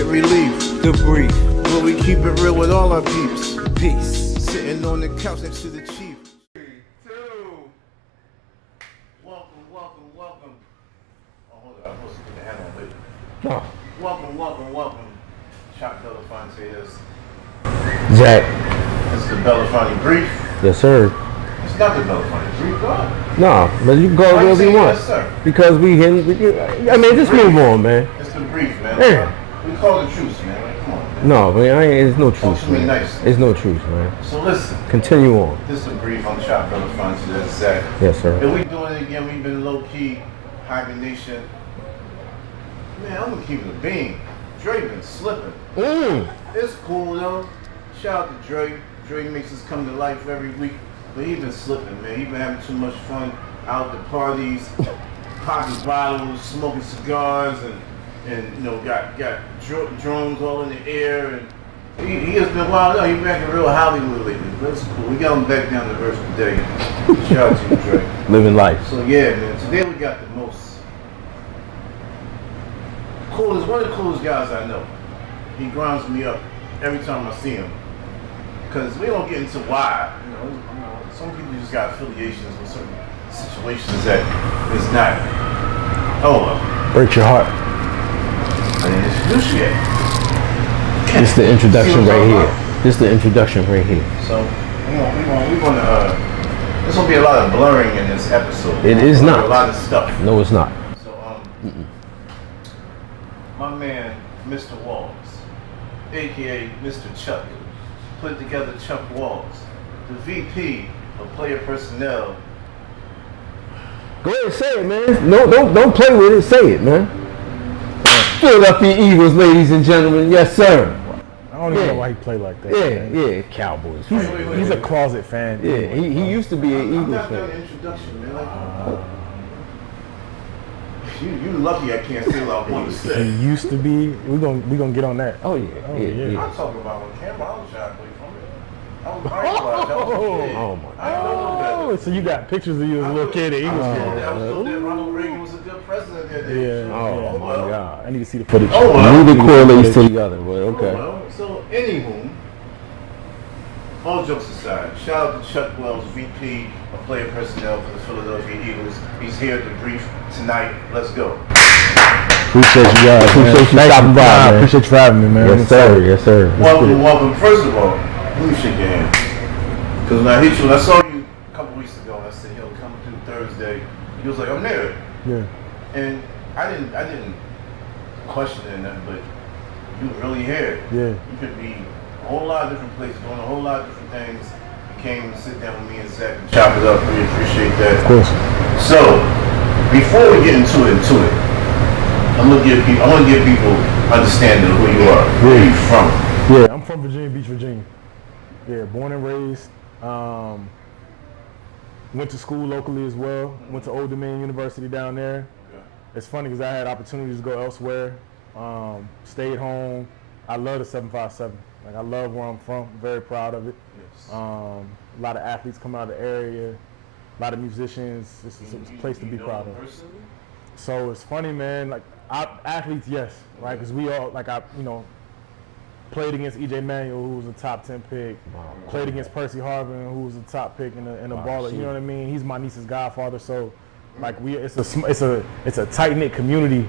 get relief. The brief. Where we keep it real with all our peeps. Peace. Sitting on the couch next to the chief. 3, 2. Welcome. Oh, hold on. I'm supposed to put the hand on later. No. Welcome. Chop Belafonte is. Zach. This is the Belafonte brief. Yes, sir. It's not the Belafonte brief, God. No, but you can go wherever you want. Yes, sir. Because I mean, just move on, man. It's the brief, man. Yeah. We call it truce, man. Like, come on, man. No, man, there's no truth, man. Nice. There's no truth, man. So listen. Continue on. This is a brief on Chop Belafonte. That's Zach. Yes, sir. And we doing it again. We've been low-key hibernation. Man, I'm gonna keep it a bean. Dre been slipping. It's cool though. Shout out to Dre. Dre makes us come to life every week. But he been slipping, man. He been having too much fun out at the parties, popping bottles, smoking cigars, and you know, got drones all in the air, and he has been wild out. He's back in real Hollywood lately. But it's cool. We got him back down to earth today. Shout out to you, Dre. Living life. So yeah, man. Today we got the most coolest, one of the coolest guys I know. He grinds me up every time I see him. Cause we don't get into why. You know, some people just got affiliations with certain situations that is not. Breaks your heart. I didn't introduce you yet. It's the introduction right here. This is the introduction right here. So we gonna there's gonna be a lot of blurring in this episode. It is not. A lot of stuff. No, it's not. So my man, Mr. Walls, aka Mr. Chuck, put together Chuck Walls, the VP of Player Personnel. Go ahead and say it, man. No, don't play with it. Say it, man. Philadelphia Eagles, ladies and gentlemen. Yes, sir. I don't even know why he played like that. Yeah, Cowboys. He's a closet fan. Yeah, he used to be an Eagles I'm not fan. done the introduction, man. You lucky I can't say what I want to say. He used to be. We gonna get on that. Oh yeah. I'm talking about on camera. I was shy away from it. I was bragging about it. Oh my I know Oh, so you got pictures of you as a little kid at Eagles I game. was told that Ronald Reagan was a good president that day. Yeah. Oh my God. I need to see the footage. Neither correlates to the other, but okay. So anywho, all jokes aside, shout out to Chuck Wells, VP of Player Personnel for the Philadelphia Eagles. He's here to brief tonight. Let's go. Appreciate you guys. Appreciate you stopping by, man. Appreciate you having me, man. Yes, sir. Yes, sir. Welcome. First of all, let me shake your hand. Because when I saw you a couple weeks ago, and I said, "Yo, come through Thursday." He was like, "I'm there." Yeah. And I didn't question it or nothing, but you were really here. Yeah. You could be a whole lot of different places, doing a whole lot of different things. You came and sit down with me and Zach and chop it up. We appreciate that. Of course. So, before we get into it, I want to give people understanding of who you are. Where are you from? Yeah, I'm from Virginia Beach, Virginia. Yeah, born and raised. Went to school locally as well. Went to Old Dominion University down there. Okay. It's funny because I had opportunities to go elsewhere. Stayed home. I love the 757. Like, I love where I'm from. Very proud of it. Yes. A lot of athletes come out of the area. A lot of musicians. It's a place to be proud of. Personally? So it's funny, man. Like, athletes, yes, right? Because we all, played against E.J. Manuel, who was a top 10 pick. Played against Percy Harvin, who was a top pick in a baller. You know what I mean? He's my niece's godfather. So, like, it's a tight knit community,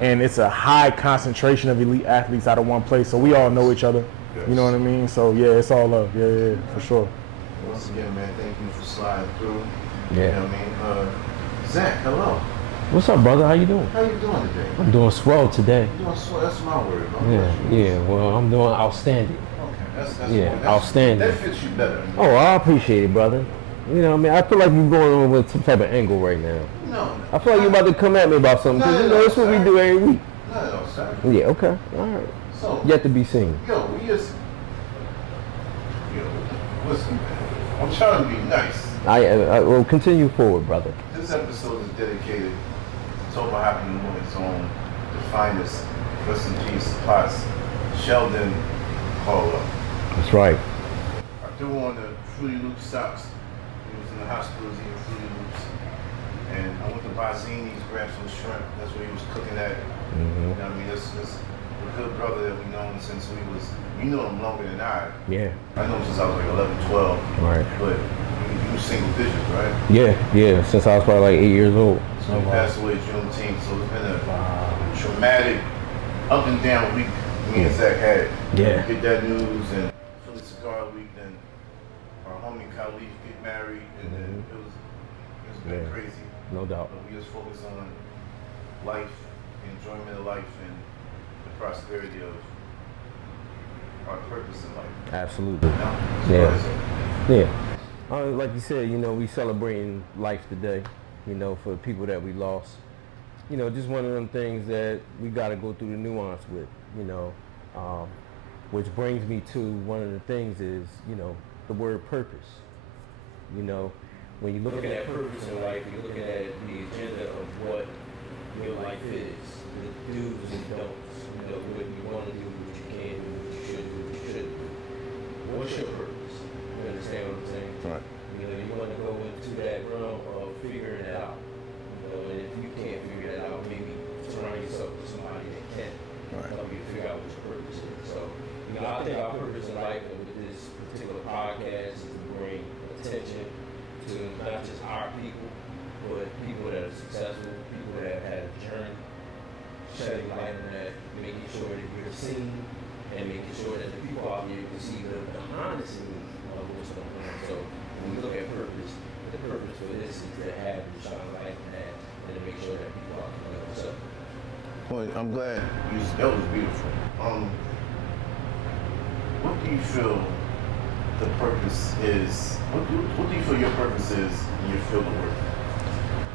and it's a high concentration of elite athletes out of one place. So we all know each other. Yes. You know what I mean? So yeah, it's all love. Yeah, for sure. Once again, man, thank you for sliding through. Yeah. You know what I mean? Zach, hello. What's up, brother? How you doing? How you doing today? I'm doing swell today. You doing swell? That's my word. Yeah. Well, I'm doing outstanding. Okay, that's outstanding. That fits you better. Oh, I appreciate it, brother. You know what I mean? I feel like you're going on with some type of angle right now. No. I feel like you're about to come at me about something, because you know that's what we do every week. No, sir. Yeah, okay. All right. So, Yet to be seen. Listen, man. I'm trying to be nice. I will continue forward, brother. This episode is dedicated to Toba Happening Woman's own, the finest, rest in peace, Potts, Sheldon Caldwell. That's right. I threw on the Fruity Loops socks. He was in the hospital eating Fruity Loops. And I went to Bazzini's, grabbed some shrimp. That's where he was cooking at. Mm-hmm. You know what I mean? That's good brother that we known since you know him longer than I. Yeah. I know him since I was like 11, 12. Right. But you was single digits, right? Yeah. Since I was probably like 8 years old. So he passed away Juneteenth, so it's been a traumatic up and down week me and Zach had. Yeah. Get that news and Philly Cigar Week, then our homie Khalif get married, and then it's been crazy. No doubt. But we just focus on life, enjoyment of life, and the prosperity of our purpose in life. Absolutely. You know? Yeah. Like you said, we celebrating life today, for people that we lost. Just one of them things that we got to go through the nuance with, which brings me to one of the things is, the word purpose. When you look at purpose in life, you're looking at the agenda of what your life is, the do's and don'ts, what you want to do, what you can do, what you should do, what you shouldn't do. What's your purpose? You understand what I'm saying? Right. You want to go into that realm of figuring it out. And if you can't figure it out, maybe surround yourself with somebody that can help you figure out what your purpose is. So, I think our purpose in life and with this particular podcast is to bring attention to not just our people, but people that are successful, people that have had a journey, shedding light on that, making sure that you're seen, and making sure that the people out here can see the behind the scenes of what's going on. So when we look at purpose, the purpose for this is to have and shine light on that, and to make sure that people out here know. So, Well, I'm glad that was beautiful. What do you feel the purpose is? What do you feel your purpose is in your field of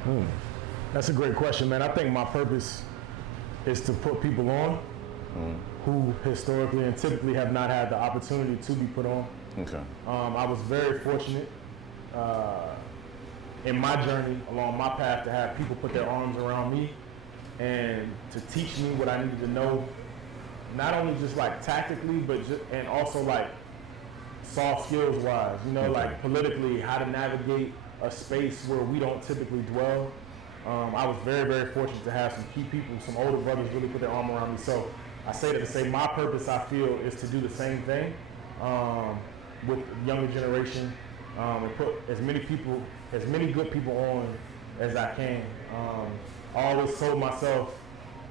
work? That's a great question, man. I think my purpose is to put people on who historically and typically have not had the opportunity to be put on. Okay. I was very fortunate in my journey along my path to have people put their arms around me and to teach me what I needed to know, not only just like tactically, but and also like soft skills wise, like politically, how to navigate a space where we don't typically dwell. I was very, very fortunate to have some key people, some older brothers really put their arm around me. So I say that to say my purpose, I feel, is to do the same thing with the younger generation and put as many good people on as I can. I always told myself,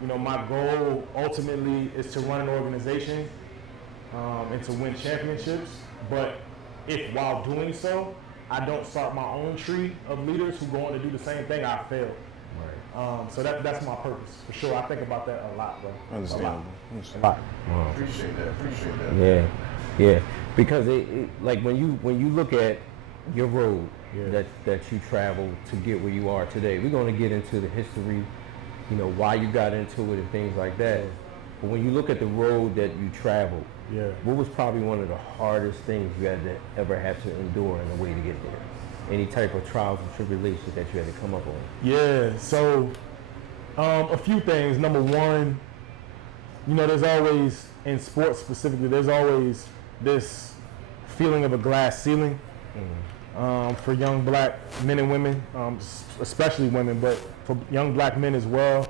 my goal ultimately is to run an organization and to win championships. But if while doing so, I don't start my own tree of leaders who go on to do the same thing, I fail. Right. So that's my purpose, for sure. I think about that a lot, bro. Understandable. A lot. Wow. Appreciate that. Yeah. Because it like when you look at your road that you traveled to get where you are today, we're going to get into the history, why you got into it and things like that. But when you look at the road that you traveled, what was probably one of the hardest things you had to ever have to endure in a way to get there? Any type of trials and tribulations that you had to come up on? Yeah, so a few things. Number one, there's always, in sports specifically, there's always this feeling of a glass ceiling for young black men and women, especially women, but for young black men as well,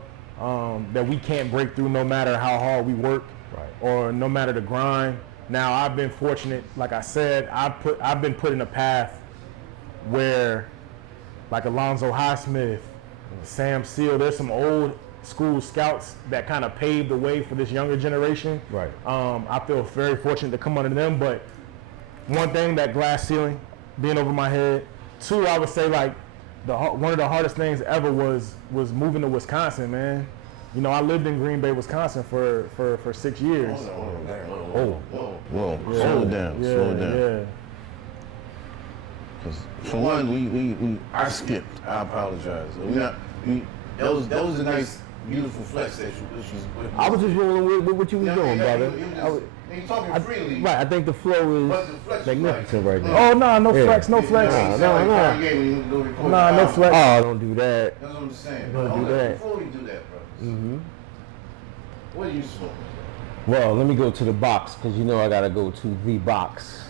that we can't break through no matter how hard we work. Right. Or no matter the grind. Now I've been fortunate, like I said, I've been put in a path where, like Alonzo Highsmith, Sam Seal, there's some old school scouts that kind of paved the way for this younger generation. Right. I feel very fortunate to come under them, but one thing, that glass ceiling being over my head. Two, I would say like one of the hardest things ever was moving to Wisconsin, man. I lived in Green Bay, Wisconsin for 6 years. Whoa. Slow it down. Yeah. For one, I skipped. I apologize. That was a nice, beautiful flex that you. I was just rolling with what you was doing, brother. You talking freely. Right, I think the flow is magnificent right now. Oh no flex, no flex. No flex. Oh, don't do that. That's what I'm saying. Don't do that. Before we do that, bro. What are you smoking? Well, let me go to the box, because I gotta go to the box.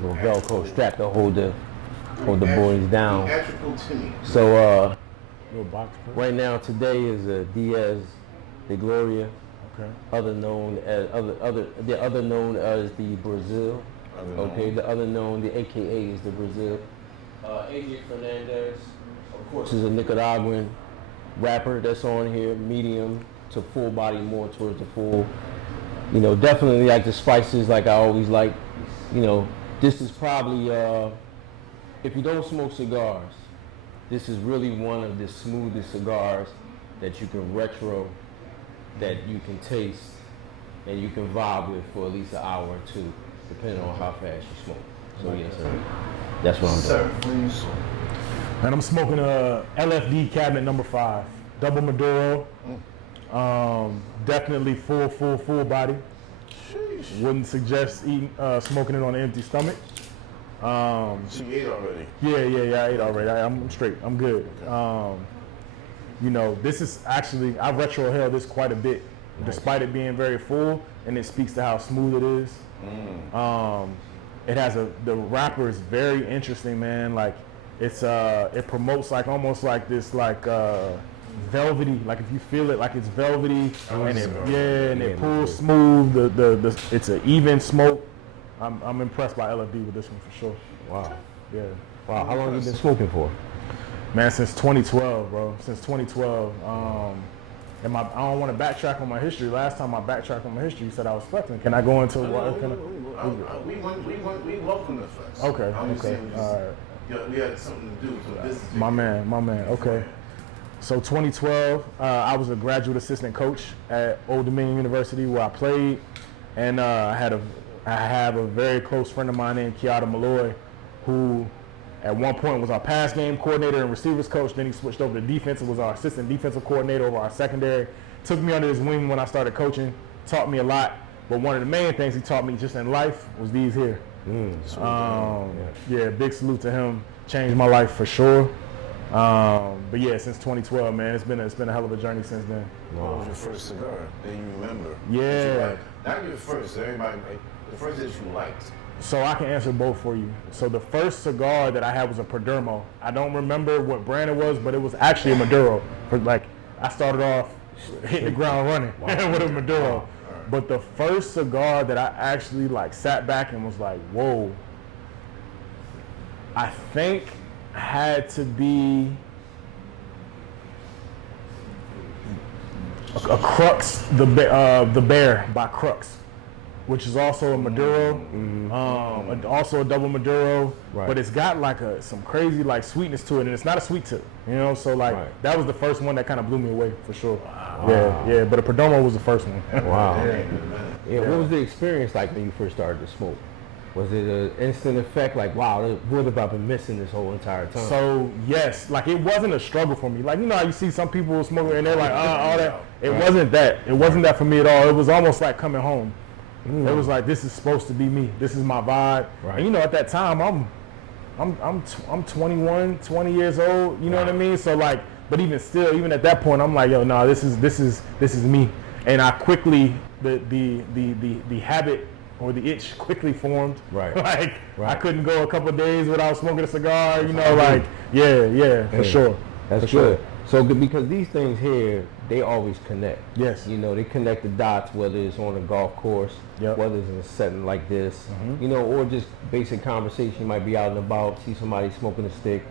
Little Velcro strap to hold the boys down. So right now today is a Diaz de Gloria Okay. other known as the other known as the Brazil. Okay, the other known, the AKA is the Brazil. AJ Fernandez, of course, is a Nicaraguan rapper that's on here, medium to full body, more towards the full. You know, definitely like the spices, like I always like. You know, this is probably if you don't smoke cigars, this is really one of the smoothest cigars that you can retro, that you can taste, and you can vibe with for at least an hour or two, depending on how fast you smoke. So yes, sir. That's what I'm doing. Sir, please. And I'm smoking a LFD cabinet number 5, double Maduro. Definitely full body. Sheesh. Wouldn't suggest smoking it on an empty stomach. So you ate already? Yeah, I ate already. I'm straight. I'm good. You know, this is actually, I retro held this quite a bit, despite it being very full, and it speaks to how smooth it is. It has the wrapper is very interesting, man. Like, it promotes like almost like this like velvety, like if you feel it, like it's velvety, and it pulls smooth. It's an even smoke. I'm impressed by LFD with this one for sure. Wow. Yeah. Wow. How long have you been smoking for? Man, since 2012, bro. Since 2012. And I don't want to backtrack on my history. Last time I backtracked on my history, you said I was flexing. Can I go into what? We welcome the flex. Okay. I'm just Okay. saying All right. we had something to do with business. My man. Okay. So 2012, I was a graduate assistant coach at Old Dominion University where I played, and I have a very close friend of mine named Kiata Malloy, who at one point was our pass game coordinator and receivers coach. Then he switched over to defense and was our assistant defensive coordinator over our secondary. Took me under his wing when I started coaching, taught me a lot. But one of the main things he taught me just in life was these here. Yeah, big salute to him. Changed my life for sure. But yeah, since 2012, man, it's been a hell of a journey since then. What was your first cigar that you remember? Yeah. Not your first. Everybody, the first that you liked. So I can answer both for you. So the first cigar that I had was a Perdermo. I don't remember what brand it was, but it was actually a Maduro. I started off hitting the ground running with a Maduro. Wow. But the first cigar that I actually sat back and was like, whoa, I think had to be a Crux, the Bear by Crux, which is also a Maduro, also a double Maduro, but it's got some crazy sweetness to it, and it's not a sweet tip, you know. So that was the first one that kind of blew me away for sure. Wow. Yeah. But a Perdomo was the first one. Wow. Yeah. What was the experience like when you first started to smoke? Was it an instant effect, like, wow, what have I been missing this whole entire time? So, yes, it wasn't a struggle for me. You know how you see some people smoking and they're like, all that. It wasn't that. It wasn't that for me at all. It was almost like coming home. It was like, this is supposed to be me. This is my vibe. Right. And you know, at that time, I'm 21, 20 years old. You know what I mean? So but even still, even at that point, I'm like, yo, no, this is me. And I quickly the habit or the itch quickly formed. Right. I couldn't go a couple of days without smoking a cigar. You know, for sure. That's good. So because these things here, they always connect. Yes. You know, they connect the dots, whether it's on a golf course, whether it's in a setting like this, you know, or just basic conversation. You might be out and about, see somebody smoking a stick.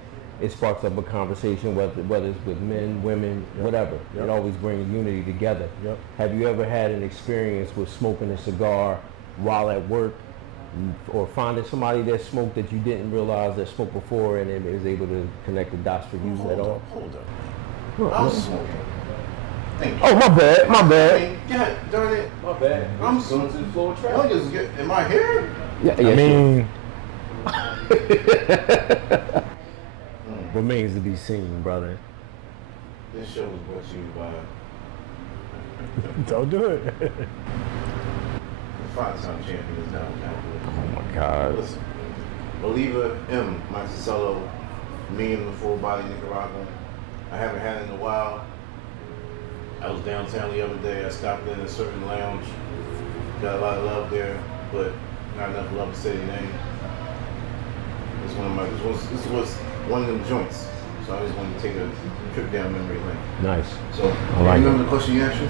It sparks up a conversation, whether it's with men, women, whatever. It always brings unity together. Have you ever had an experience with smoking a cigar while at work, or finding somebody that smoked that you didn't realize that smoked before, and it was able to connect the dots for you at all? Hold up. I was smoking. Oh, my bad. Yeah, darn it. My bad. I'm going to the floor of traffic. Am I here? Yeah, I mean, remains to be seen, brother. This show was brought to you by. Don't do it. The 5-time champion is now. Oh my God. Listen, Believer M. Monticello, me and the full body Nicaraguan. I haven't had it in a while. I was downtown the other day. I stopped in a certain lounge. Got a lot of love there, but not enough love to say the name. This was one of them joints. So I just wanted to take a trip down memory lane. Nice. So, I like you remember it. the question you asked you?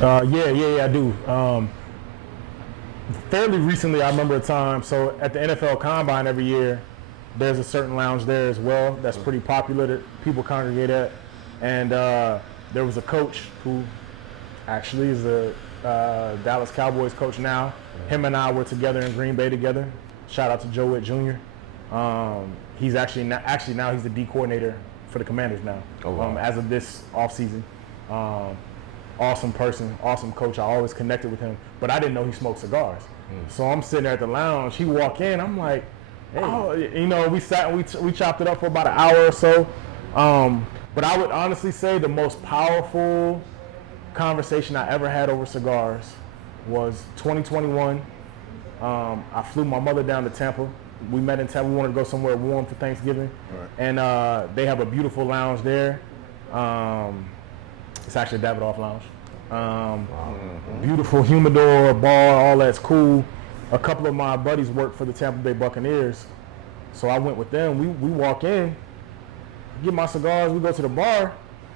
Yeah, I do. Fairly recently, I remember a time, so at the NFL Combine every year, there's a certain lounge there as well that's pretty popular that people congregate at. And there was a coach who actually is a Dallas Cowboys coach now. Him and I were together in Green Bay together. Shout out to Joe Witt Jr. He's actually now he's the D coordinator for the Commanders now. Oh, wow. As of this offseason. Awesome person, awesome coach. I always connected with him, but I didn't know he smoked cigars. So I'm sitting there at the lounge. He walk in. I'm like, hey. Oh, you know, we sat and we chopped it up for about an hour or so. But I would honestly say the most powerful conversation I ever had over cigars was 2021. I flew my mother down to Tampa. We met in Tampa. We wanted to go somewhere warm for Thanksgiving, and they have a beautiful lounge there. It's actually a Davidoff lounge. Beautiful humidor, bar, all that's cool. A couple of my buddies work for the Tampa Bay Buccaneers, so I went with them. We walk in, get my cigars, we go to the bar.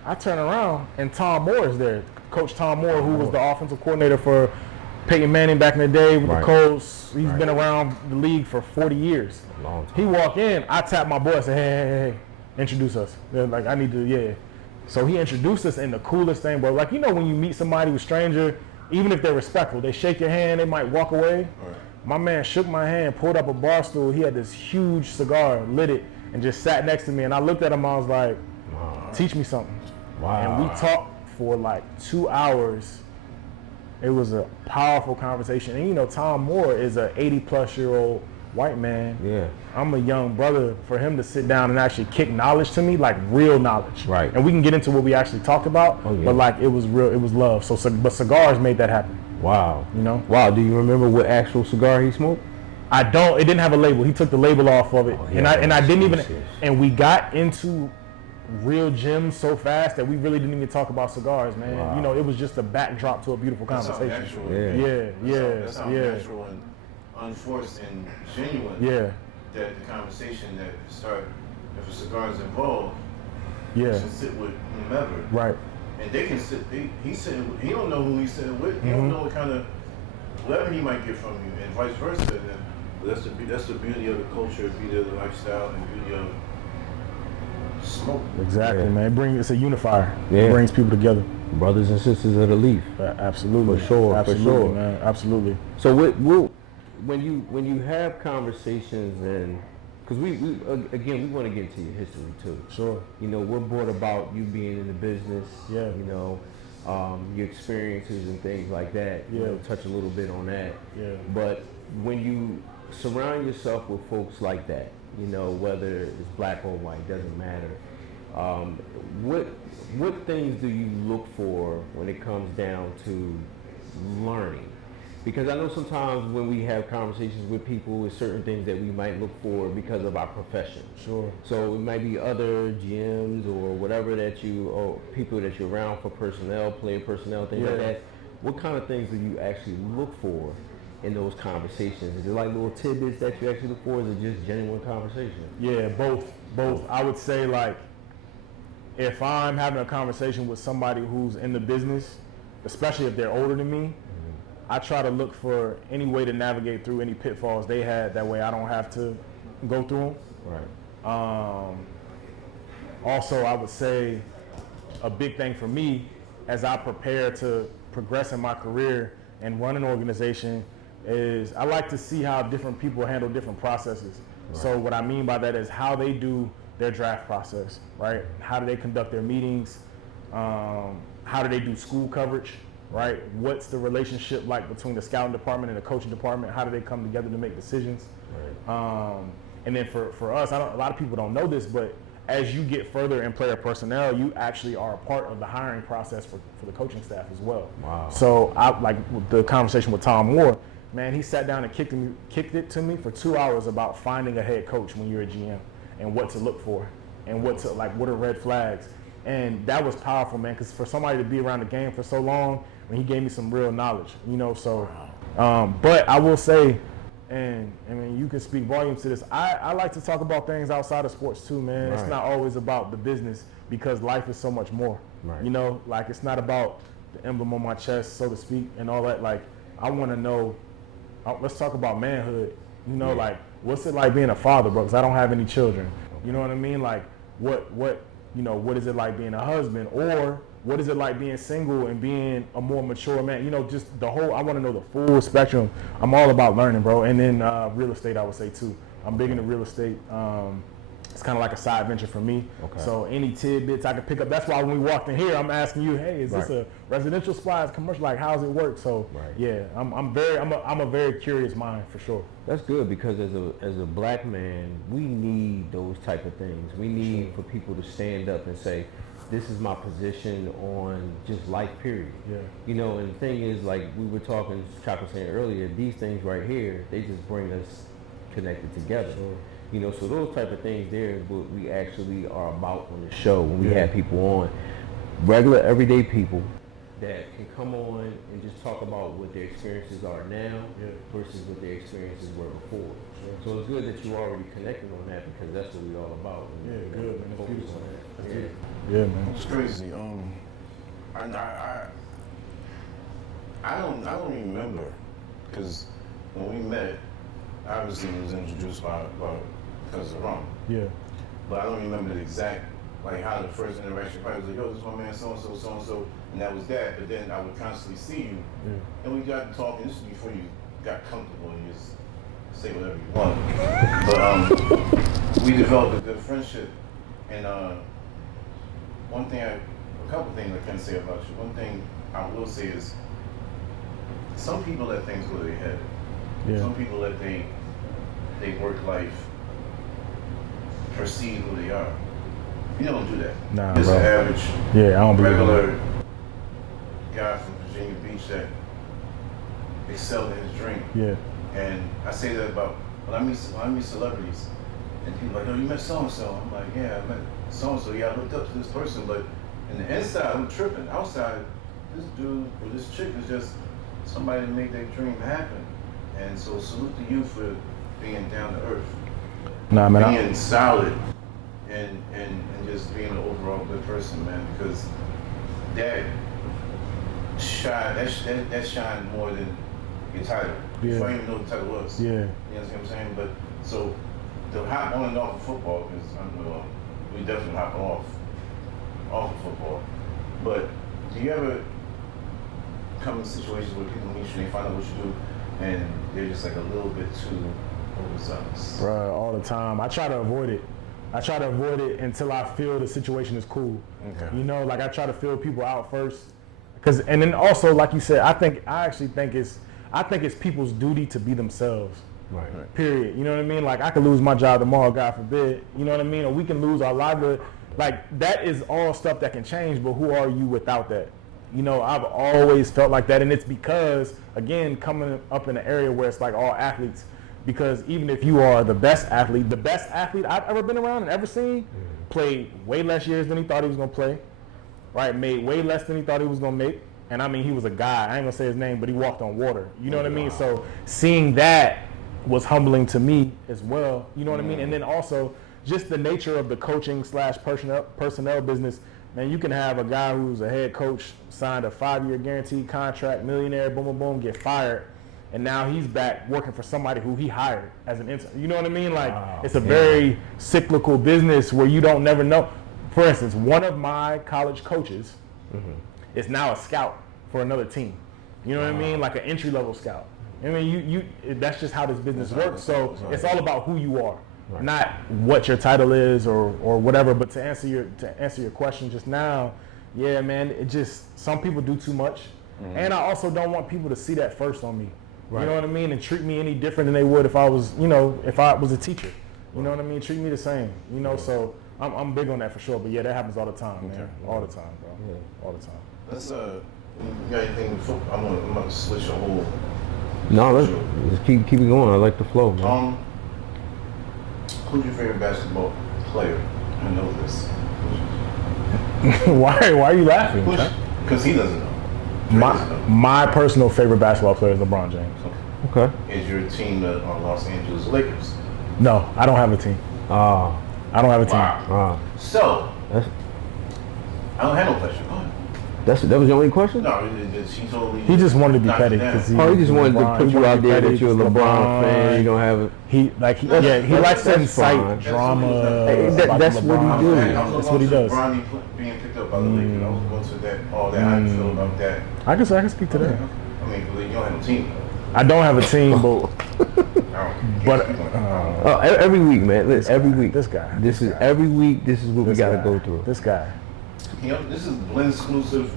I turn around and Tom Moore is there. Coach Tom Moore, who was the offensive coordinator for Peyton Manning back in the day with the Colts. He's been around the league for 40 years. Long time. He walk in, I tap my boy, I say, hey, introduce us. They're like, I need to, yeah. So he introduced us in the coolest thing, bro. Like, you know when you meet somebody who's stranger, even if they're respectful, they shake your hand, they might walk away. My man shook my hand, pulled up a bar stool. He had this huge cigar, lit it, and just sat next to me. And I looked at him, I was like, teach me something. Wow. And we talked for like 2 hours. It was a powerful conversation. And you know, Tom Moore is a 80-plus-year-old white man. Yeah. I'm a young brother. For him to sit down and actually kick knowledge to me, like real knowledge. Right. And we can get into what we actually talked about, but like it was real, it was love. So, but cigars made that happen. Wow. You know? Wow. Do you remember what actual cigar he smoked? I don't. It didn't have a label. He took the label off of it, and I didn't even. Yes. And we got into real gems so fast that we really didn't even talk about cigars, man. Wow. You know, it was just a backdrop to a beautiful conversation. That's how natural and unforced and genuine. Yeah. That the conversation that start, if a cigar is involved, Yeah. should sit with whomever. Right. And they can sit. He's sitting. He don't know who he's sitting with. He don't know what kind of whatever he might get from you, and vice versa. And that's the beauty of the culture, beauty of the lifestyle, and beauty of smoke. Exactly, man. It's a unifier. Yeah. It brings people together. Brothers and sisters of the leaf. Absolutely. For sure. Absolutely, For sure. man. Absolutely. So when you have conversations, and because we want to get into your history too. Sure. You know, what brought about you being in the business. Yeah. You know, your experiences and things like that. Yeah. You know, touch a little bit on that. Yeah. But when you surround yourself with folks like that, you know, whether it's black or white, doesn't matter. What things do you look for when it comes down to learning? Because I know sometimes when we have conversations with people, there's certain things that we might look for because of our profession. Sure. So it might be other GMs or whatever or people that you're around for personnel, player personnel, things like that. What kind of things do you actually look for in those conversations? Is it like little tidbits that you actually look for, or is it just genuine conversation? Yeah, both. I would say, like, if I'm having a conversation with somebody who's in the business, especially if they're older than me, I try to look for any way to navigate through any pitfalls they had. That way I don't have to go through them. Right. Also, I would say a big thing for me as I prepare to progress in my career and run an organization is I like to see how different people handle different processes. Right. So what I mean by that is how they do their draft process, right? How do they conduct their meetings? How do they do school coverage, right? What's the relationship like between the scouting department and the coaching department? How do they come together to make decisions? Right. And then for us, a lot of people don't know this, but as you get further in player personnel, you actually are a part of the hiring process for the coaching staff as well. Wow. So I like the conversation with Tom Moore, man, he sat down and kicked it to me for 2 hours about finding a head coach when you're a GM and what to look for and what are red flags. And that was powerful, man, because for somebody to be around the game for so long, he gave me some real knowledge, you know, so. But I will say, And I mean, you can speak volumes to this. I like to talk about things outside of sports too, man. It's not always about the business because life is so much more. Right. You know, like it's not about the emblem on my chest, so to speak, and all that. Like, I want to know, let's talk about manhood. You know, like, what's it like being a father, bro? Because I don't have any children. You know what I mean? Like, what is it like being a husband? Or what is it like being single and being a more mature man? You know, just the whole, I want to know the full spectrum. I'm all about learning, bro. And then real estate, I would say too. I'm big into real estate. It's kind of like a side venture for me. Okay. So any tidbits I can pick up. That's why when we walked in here, I'm asking you, hey, is this a residential spot? Is commercial? Like, how's it work? So yeah, I'm a very curious mind for sure. That's good because as a black man, we need those type of things. We need for people to stand up and say, this is my position on just life, period. Yeah. You know, and the thing is, like we were talking, Chuck was saying earlier, these things right here, they just bring us connected together. Sure. You know, so those type of things there is what we actually are about on the show when we have people on, regular everyday people that can come on and just talk about what their experiences are now versus what their experiences were before. Sure. So it's good that you already connected on that because that's what we're all about. Yeah, good, man. It's beautiful. Yeah, man. It's crazy. I don't remember because when we met, obviously it was introduced by because of Ron. Yeah. But I don't remember the exact, like how the first interaction probably was like, yo, this is my man so-and-so, and that was that. But then I would constantly see you, and we got to talking. This is before you got comfortable and you just say whatever you want. But we developed a good friendship, and a couple things I can say about you. One thing I will say is, some people let things go to their head. Yeah. Some people let they work life perceive who they are. You don't do that. Nah, just an average, I don't regular guy from Virginia Beach that excelled in his dream. Yeah. And I say that about when I meet celebrities, and people are like, oh, you met so and so. I'm like, yeah, I met so and so. Yeah, I looked up to this person, but in the inside, I'm tripping. Outside, this dude or this chick is just somebody to make their dream happen. And so salute to you for being down to earth. Nah, man. Being solid and just being an overall good person, man, because that shined more than your title. Yeah. Before I even know what the title was. Yeah. You know what I'm saying? But so to hop on and off of football, because we definitely hop off of football. But do you ever come in situations where people meet you and they find out what you do and they're just like a little bit too overzealous? Bruh, all the time. I try to avoid it. Until I feel the situation is cool. Okay. You know, like I try to feel people out first. And then also, like you said, I actually think it's people's duty to be themselves. Right. Period. You know what I mean? Like I could lose my job tomorrow, God forbid. You know what I mean? Or we can lose our livelihood. Like that is all stuff that can change, but who are you without that? You know, I've always felt like that, and it's because, again, coming up in an area where it's like all athletes, because even if you are the best athlete I've ever been around and ever seen, played way less years than he thought he was going to play, right? Made way less than he thought he was going to make. And I mean, he was a guy, I ain't going to say his name, but he walked on water. You know what I mean? So seeing that was humbling to me as well. You know what I mean? And then also, just the nature of the coaching / personnel business. Man, you can have a guy who's a head coach, signed a 5-year guaranteed contract, millionaire, boom, boom, boom, get fired, and now he's back working for somebody who he hired as an intern. You know what I mean? Like, it's a very cyclical business where you don't never know. For instance, one of my college coaches is now a scout for another team. You know what I mean? Like an entry-level scout. I mean, that's just how this business works. So it's all about who you are. Right. Not what your title is or whatever, but to answer your question just now, yeah, man, it just, some people do too much. And I also don't want people to see that first on me. Right. You know what I mean? And treat me any different than they would if I was, if I was a teacher. You know what I mean? Treat me the same. So I'm big on that for sure. But yeah, that happens all the time, man. All the time, bro. Yeah. All the time. Let's you got anything? I'm gonna switch a whole. No, let's keep it going. I like the flow, man. Who's your favorite basketball player? I know this. Why are you laughing? Because he doesn't know. My personal favorite basketball player is LeBron James. Okay. Is your team the Los Angeles Lakers? No, I don't have a team. I don't have a team. Wow. So, I don't have no question. Go ahead. That was your only question? No, she told me. He just wanted to be petty he because he just wanted to put you out there that you're a LeBron fan. You don't have it. He likes to incite drama. That's what he do. That's what he does. Bronny being picked up by the Lakers. I was going to that. All that. How you feel about that? I can speak to that. I mean, you don't have a team. I don't have a team, but every week, man. Every week. This guy. This is every week. This is what we got to go through. This guy. This is Blend exclusive.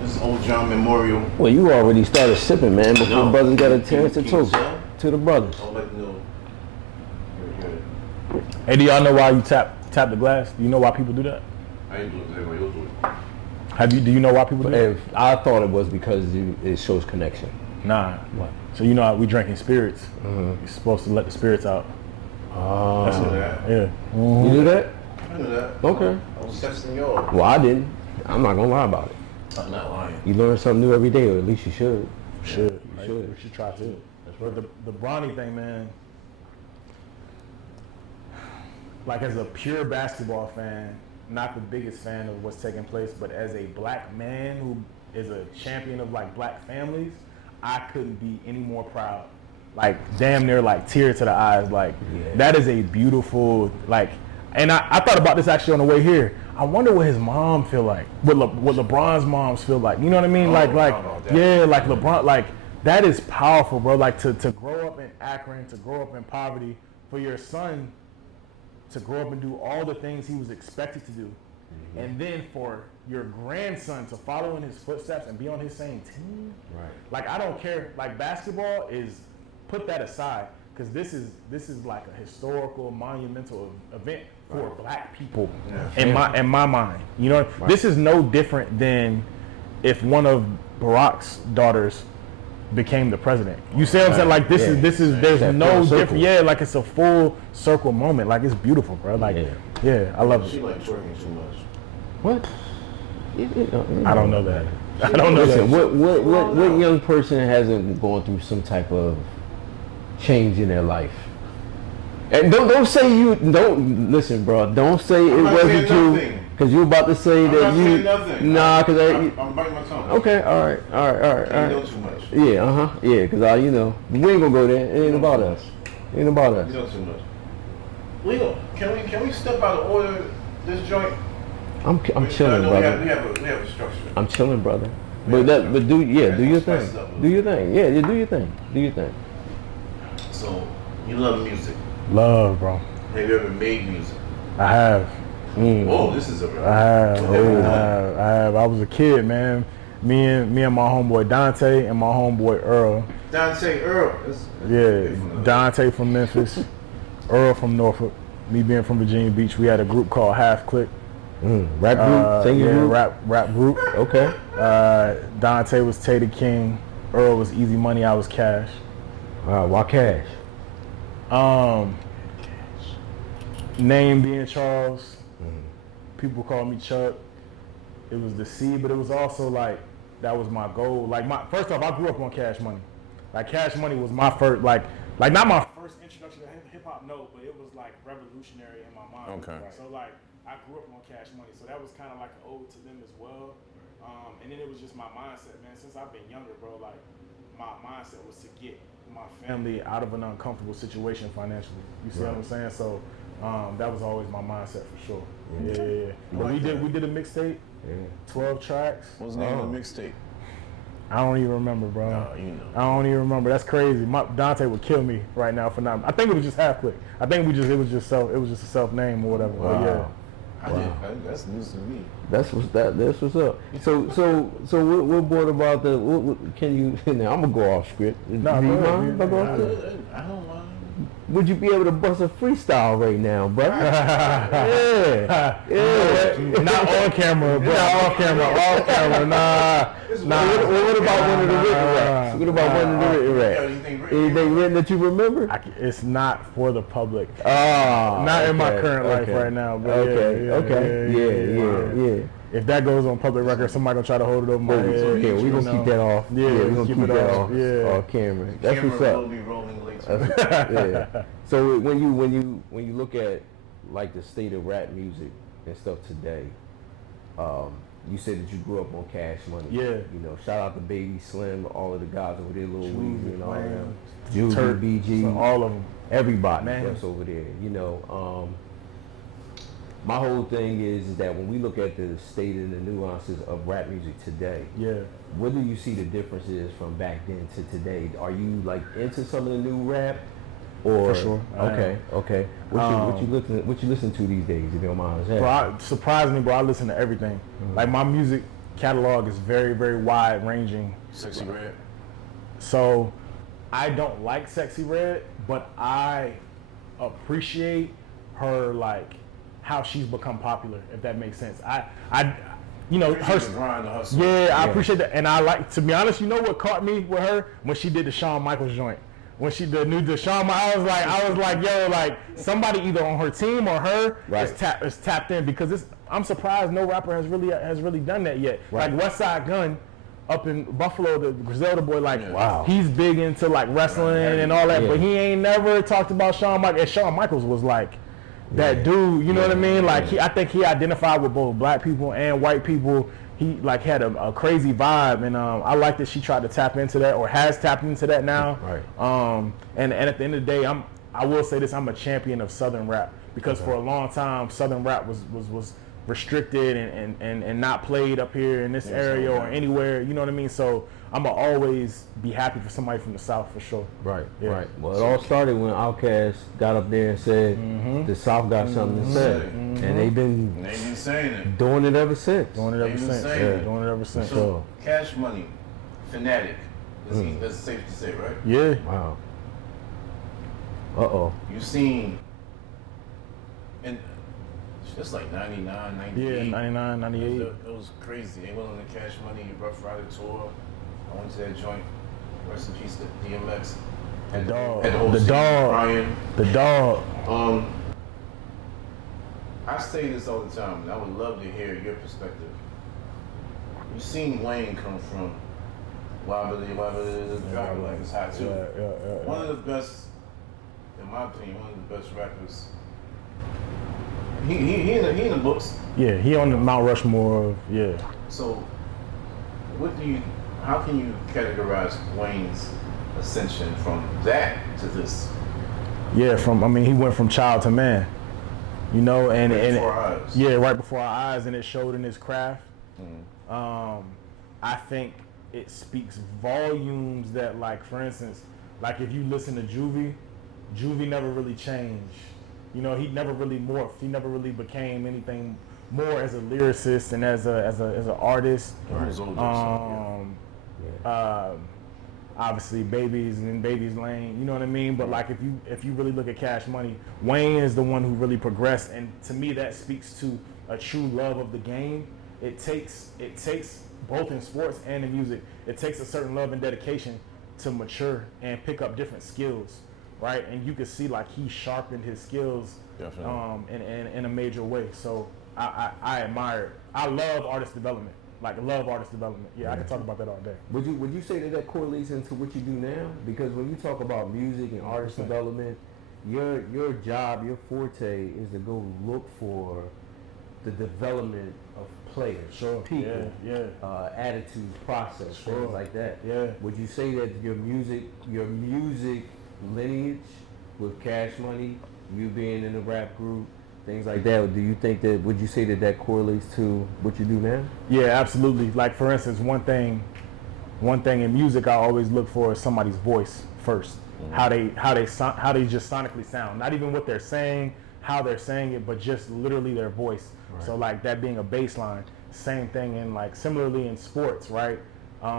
This is Old John Memorial. Well, you already started sipping, man, before brothers got a chance to toast to the brothers. I'll let you know. Hey, do y'all know why you tap the glass? Do you know why people do that? I ain't doing it. Everybody else do it. Do you know why people do that? I thought it was because it shows connection. Nah. What? So you know how we drinking spirits. You're supposed to let the spirits out. I knew that. Yeah. You knew that? I knew that. Okay. I was texting y'all. Well, I didn't. I'm not gonna lie about it. I'm not lying. You learn something new every day, or at least you should. You should. You should try to. But the Bronny thing, man. Like as a pure basketball fan, not the biggest fan of what's taking place, but as a black man who is a champion of like black families, I couldn't be any more proud. Like damn near like tear to the eyes. Like that is a beautiful like. And I thought about this actually on the way here. I wonder what his mom feel like. What LeBron's moms feel like. You know what I mean? Like LeBron. Like that is powerful, bro. Like to grow up in Akron, to grow up in poverty, for your son to grow up and do all the things he was expected to do, and then for your grandson to follow in his footsteps and be on his same team. Right. Like I don't care. Like basketball is, put that aside, because this is like a historical, monumental event for black people in my mind. You know, this is no different than if one of Barack's daughters became the president. You see what I'm saying? Like this is there's no different. Yeah, like it's a full circle moment. Like it's beautiful, bro. Like I love it. She like twerking too much. What? I don't know that. I don't know that. What young person hasn't gone through some type of change in their life? And don't say you don't listen, bro. Don't say it wasn't you, because you about to say that you. Nah, because I'm biting my tongue. Okay, all right. You know too much. Yeah, because we ain't gonna go there. It ain't about us. You know too much. Leo, can we step out of order this joint? I'm chilling, brother. We have a structure. I'm chilling, brother. But do your thing. Do your thing. Yeah, do your thing. Do your thing. So you love music. Love, bro. Have you ever made music? I have. Oh, this is a. I have. I was a kid, man. Me and my homeboy Dante and my homeboy Earl. Dante Earl. Dante from Memphis, Earl from Norfolk. Me being from Virginia Beach, we had a group called Half Click. Rap group, singing group, rap group. Okay. Dante was Tay the King. Earl was Easy Money. I was Cash. Why Cash? Name being Charles. People call me Chuck. It was the C, but it was also like that was my goal. Like first off, I grew up on Cash Money. Like Cash Money was my first like not my first introduction to hip hop, no, but it was like revolutionary in my mind. Okay. So like I grew up on Cash Money, so that was kind of like an ode to them as well. And then it was just my mindset, man. Since I've been younger, bro, like my mindset was to get my family out of an uncomfortable situation financially. You see what I'm saying? So that was always my mindset for sure. Yeah. But we did a mixtape, 12 tracks. What's the name of the mixtape? I don't even remember, bro. No, you know. I don't even remember. That's crazy. Dante would kill me right now for not. I think it was just Half Click. I think it was just a self name or whatever. Wow. But yeah. That's news to me. That's what's up. So what brought about the? Can you? Now I'm gonna go off script. No, do you go mind if I go off script? I don't mind. Would you be able to bust a freestyle right now, brother? yeah. Not on camera, bro. Off camera. Nah. What about one of the written raps? What What about one of the written rap? Anything written that you remember? It's not for the public. Oh, not in my current life right now. But yeah. If that goes on public record, somebody gonna try to hold it over my head. Okay, we're gonna keep that off. Yeah, we're gonna keep that off. Yeah, camera. That's what's up. Will be rolling late. Yeah. So when you look at like the state of rap music and stuff today, you said that you grew up on Cash Money. Yeah. You know, shout out to Baby Slim, all of the guys over there, Lil Weezy and all them, Turk, BG, so all of them, everybody that's over there. You know, my whole thing is that when we look at the state and the nuances of rap music today, what do you see the differences from back then to today? Are you like into some of the new rap? Or, for sure. Okay. What you listen to these days, if you don't mind? Surprisingly, bro, I listen to everything. Mm-hmm. Like my music catalog is very, very wide ranging. Sexy Red. So I don't like Sexy Red, but I appreciate her, like how she's become popular, if that makes sense. I you know, her grind, the hustle. Yeah, I appreciate that. And I like, to be honest, you know what caught me with her? When she did the Shawn Michaels joint. When she did the Shawn, I was like, yo, like somebody either on her team or her is tapped in, because I'm surprised no rapper has really done that yet. Right. Like Westside Gunn up in Buffalo, the Griselda boy, like he's big into like wrestling and all that, but he ain't never talked about Shawn Michaels. And Shawn Michaels was like that dude, you know what I mean? Like I think he identified with both black people and white people. He like had a crazy vibe, and I like that she tried to tap into that, or has tapped into that now. Right. And at the end of the day, I will say this: I'm a champion of Southern rap, because for a long time Southern rap was restricted and not played up here in this area or anywhere. You know what I mean? So I'ma always be happy for somebody from the South for sure. Right. Well, it all started when Outkast got up there and said the South got something to say, and they've been saying it, doing it ever since. Doing it ever since. So Cash Money, Fanatic, that's safe to say, right? Yeah. Wow. You seen, and it's like 99, 98. Yeah, 99, 98. It was crazy. They went on the Cash Money Rough Rider tour. I went to that joint. Rest in peace to DMX. The dog. I say this all the time, and I would love to hear your perspective. You've seen Wayne come from Wobbly, Driver Like It's Hot too. One of the best, in my opinion, one of the best rappers. He in the books. Yeah, he on the Mount Rushmore of, So, how can you categorize Wayne's ascension from that to this? Yeah, he went from child to man, you know, and before our eyes. Yeah, right before our eyes, and it showed in his craft. I think it speaks volumes that, like, for instance, like if you listen to Juvie never really changed. You know, he never really morphed. He never really became anything more as a lyricist and as an artist. Obviously, Baby's in Baby's lane. You know what I mean? But like, if you really look at Cash Money, Wayne is the one who really progressed, and to me, that speaks to a true love of the game. It takes both in sports and in music. It takes a certain love and dedication to mature and pick up different skills. Right, and you can see like he sharpened his skills in a major way. So I admire it. I love artist development. Yeah, I can talk about that all day. Would you say that correlates into what you do now? Because when you talk about music and artist development, your job, your forte is to go look for the development of players, people, attitudes, process, things like that. Yeah. Would you say that your music lineage with Cash Money, you being in the rap group, things like that, would you say that correlates to what you do now? Yeah, absolutely. Like, for instance, one thing in music I always look for is somebody's voice first. How they just sonically sound. Not even what they're saying, how they're saying it, but just literally their voice. Right. So like that being a baseline. Same thing in, like, similarly in sports, right?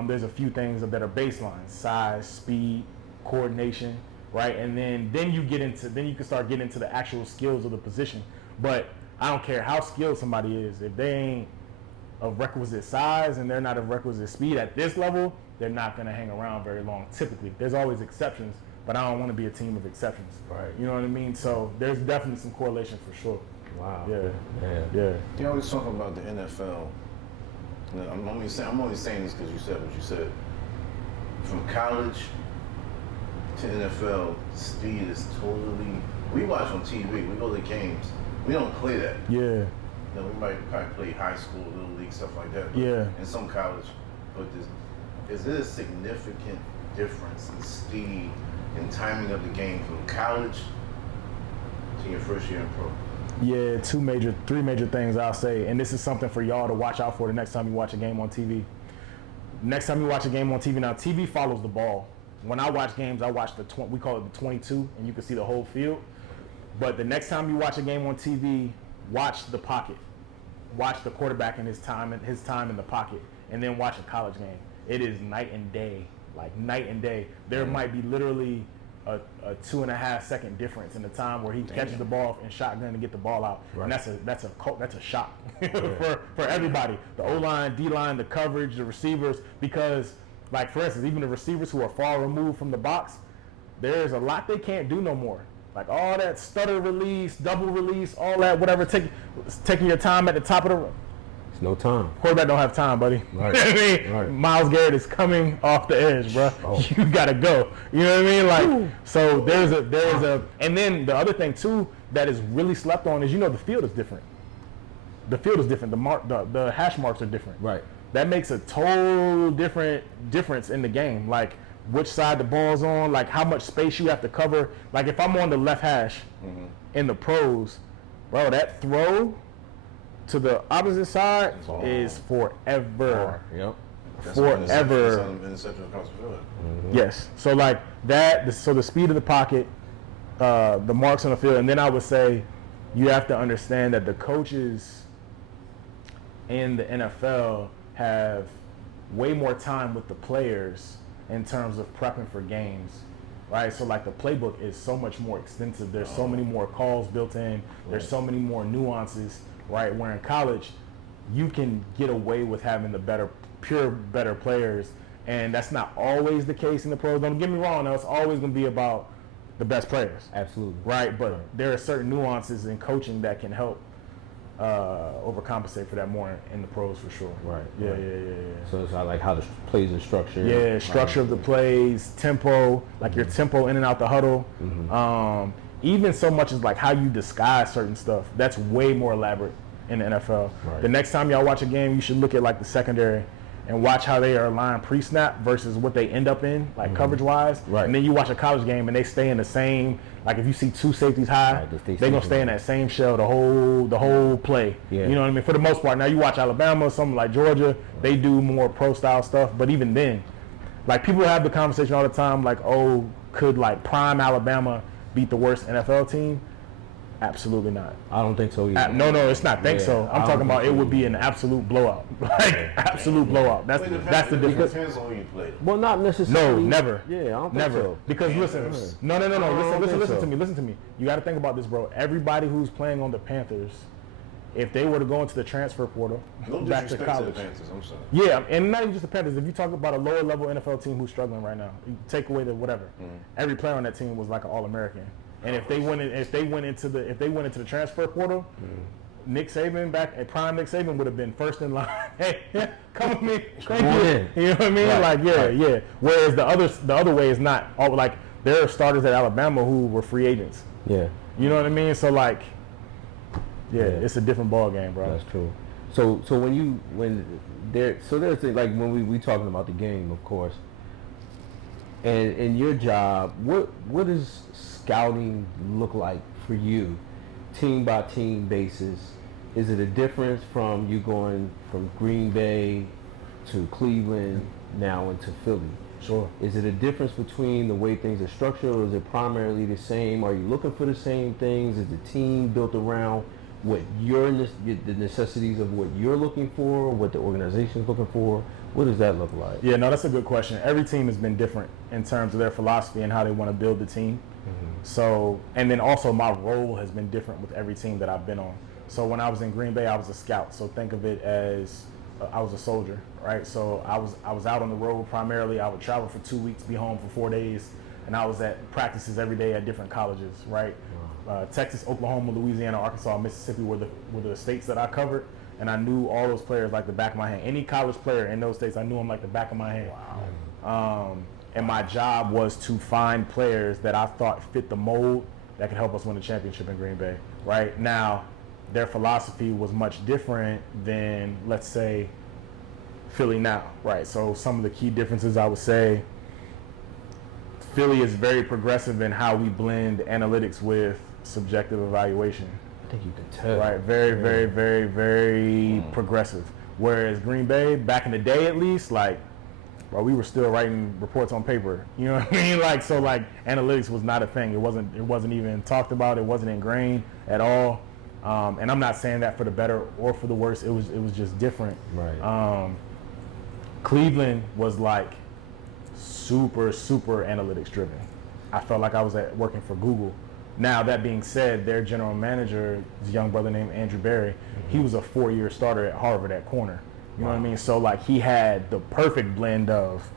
There's a few things that are baselines: size, speed, coordination, right? And then you can start getting into the actual skills of the position. But I don't care how skilled somebody is, if they of requisite size and they're not of requisite speed at this level, they're not going to hang around very long. Typically, there's always exceptions, but I don't want to be a team of exceptions. Right. You know what I mean? So there's definitely some correlation for sure. Wow. Yeah. You always talk about the NFL. I'm only saying this because you said what you said. From college to NFL, speed is totally. We watch on TV. We go to games. We don't play that. Yeah. You know, we might probably play high school, little league, stuff like that. Yeah. In some college, but is there a significant difference in speed and timing of the game from college to your first year in pro? Yeah, three major things I'll say, and this is something for y'all to watch out for the next time you watch a game on TV. Next time you watch a game on TV, now TV follows the ball. When I watch games, I watch we call it the 22, and you can see the whole field. But the next time you watch a game on TV, watch the pocket. Watch the quarterback and his time in the pocket, and then watch a college game. It is night and day, like night and day. There might be literally a 2.5 second difference in the time where he catches the ball and shotgun to get the ball out, and that's a shock for everybody. The O-line, D-line, the coverage, the receivers, because like for instance, even the receivers who are far removed from the box, there's a lot they can't do no more. Like all that stutter release, double release, all that whatever, taking your time at the top of the. It's no time. Quarterback don't have time, buddy. Right. You know what I mean? Right. Miles Garrett is coming off the edge, bro. Oh. You gotta go. You know what I mean? Like, so there's a, and then the other thing too that is really slept on is, you know, the field is different. The field is different. The hash marks are different. Right. That makes a total difference in the game. Like which side the ball's on, like how much space you have to cover. Like if I'm on the left hash in the pros, bro, that throw to the opposite side is forever. Yep. Forever. Yes. So like that. So the speed of the pocket, the marks on the field, and then I would say you have to understand that the coaches in the NFL have way more time with the players in terms of prepping for games, right? So like the playbook is so much more extensive. There's so many more calls built in. There's so many more nuances, right? Where in college, you can get away with having the better players, and that's not always the case in the pros. Don't get me wrong, though, it's always going to be about the best players. Absolutely. Right, but there are certain nuances in coaching that can help overcompensate for that more in the pros for sure. Right. Yeah. So it's like how the plays are structured. Yeah, structure of the plays, tempo, like your tempo in and out the huddle. Even so much as like how you disguise certain stuff. That's way more elaborate in the NFL. Right. The next time y'all watch a game, you should look at like the secondary and watch how they are aligned pre-snap versus what they end up in, like coverage-wise. Right. And then you watch a college game and they stay in the same, like if you see two safeties high, they're going to stay in that same shell the whole play. Yeah. You know what I mean? For the most part. Now you watch Alabama, something like Georgia, they do more pro-style stuff. But even then, like people have the conversation all the time, like, oh, could like prime Alabama beat the worst NFL team? Absolutely not. I don't think so either. No, it's not. So. I'm talking about it would be an absolute blowout. Like absolute blowout. That's the difference. Depends on who you play. Well, not necessarily. No, never. Yeah, I don't think never. so. Because listen, no. Listen to me. You got to think about this, bro. Everybody who's playing on the Panthers, if they were to go into the transfer portal, back to college. The Panthers, I'm sorry. Yeah, and not even just the Panthers. If you talk about a lower level NFL team who's struggling right now, you take away the whatever. Every player on that team was like an All-American. And if they went into the transfer portal, Nick Saban prime Nick Saban would have been first in line. Hey, come with me. Thank you. You know what I mean? Right. Like yeah. Whereas the other way is not all, like there are starters at Alabama who were free agents. Yeah. You know what I mean? So like it's a different ball game, bro. That's true. So there's things like when we talking about the game, of course. And in your job, what does scouting look like for you, team by team basis? Is it a difference from you going from Green Bay to Cleveland now into Philly? Sure. Is it a difference between the way things are structured, or is it primarily the same? Are you looking for the same things? Is the team built around what the necessities of what you're looking for, what the organization is looking for? What does that look like? Yeah, no, that's a good question. Every team has been different in terms of their philosophy and how they want to build the team. So, and then also my role has been different with every team that I've been on. So when I was in Green Bay, I was a scout. So think of it as a soldier, right? So I was out on the road primarily. I would travel for 2 weeks, be home for 4 days, and I was at practices every day at different colleges, right? Texas, Oklahoma, Louisiana, Arkansas, Mississippi were the states that I covered, and I knew all those players like the back of my hand. Any college player in those states, I knew them like the back of my hand. Wow. And my job was to find players that I thought fit the mold that could help us win the championship in Green Bay. Right now, their philosophy was much different than, let's say, Philly now. Right. So some of the key differences, I would say, Philly is very progressive in how we blend analytics with subjective evaluation. I think you can tell. Right. Very progressive. Whereas Green Bay, back in the day at least, like, bro, we were still writing reports on paper. You know what I mean? Like, so like analytics was not a thing. It wasn't even talked about. It wasn't ingrained at all. And I'm not saying that for the better or for the worse. It was just different. Right. Cleveland was like super analytics driven. I felt like I was working for Google. Now, that being said, their general manager, his young brother named Andrew Berry, he was a 4-year starter at Harvard at corner. You know what I mean? So like he had the perfect blend of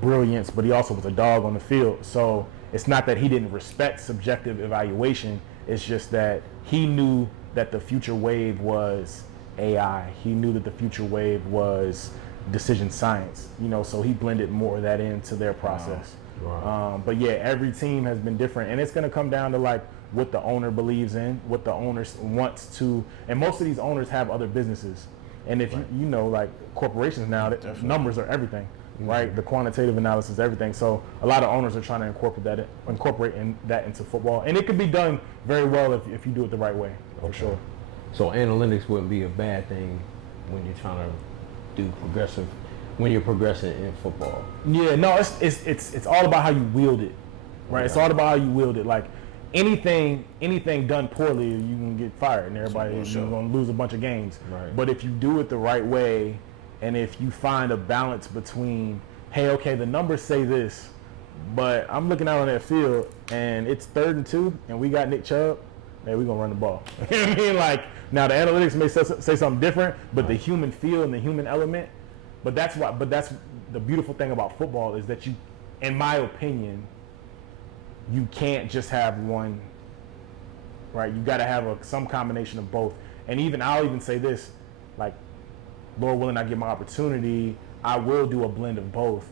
brilliance, but he also was a dog on the field. So it's not that he didn't respect subjective evaluation. It's just that he knew that the future wave was AI. He knew that the future wave was decision science. You know, so he blended more of that into their process. Wow. But yeah, every team has been different, and it's going to come down to like what the owner believes in, what the owner wants to, and most of these owners have other businesses. And if you know, like corporations now, that numbers are everything, right? The quantitative analysis is everything. So a lot of owners are trying to incorporate that into football, and it could be done very well if you do it the right way, for sure. So analytics wouldn't be a bad thing when you're trying to do when you're progressing in football. Yeah, no, it's all about how you wield it, right? Okay. It's all about how you wield it. Like anything done poorly, you can get fired, and everybody's going to lose a bunch of games. Right. But if you do it the right way, and if you find a balance between, hey, okay, the numbers say this, but I'm looking out on that field, and it's 3rd and 2, and we got Nick Chubb, hey, we're going to run the ball. You know what I mean? Like, now the analytics may say something different, but the human feel and the human element, but that's the beautiful thing about football is that you, in my opinion, you can't just have one, right? You got to have some combination of both. And I'll even say this, like, Lord willing, I get my opportunity, I will do a blend of both,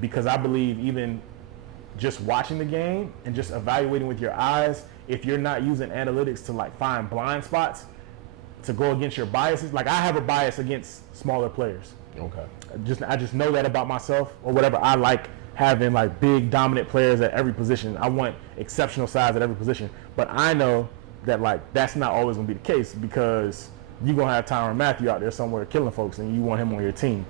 because I believe even just watching the game and just evaluating with your eyes, if you're not using analytics to like find blind spots to go against your biases, like I have a bias against smaller players. Okay. I just know that about myself or whatever. I like having like big dominant players at every position. I want exceptional size at every position. But I know that like that's not always gonna be the case, because you're gonna have Tyrann Mathieu out there somewhere killing folks and you want him on your team.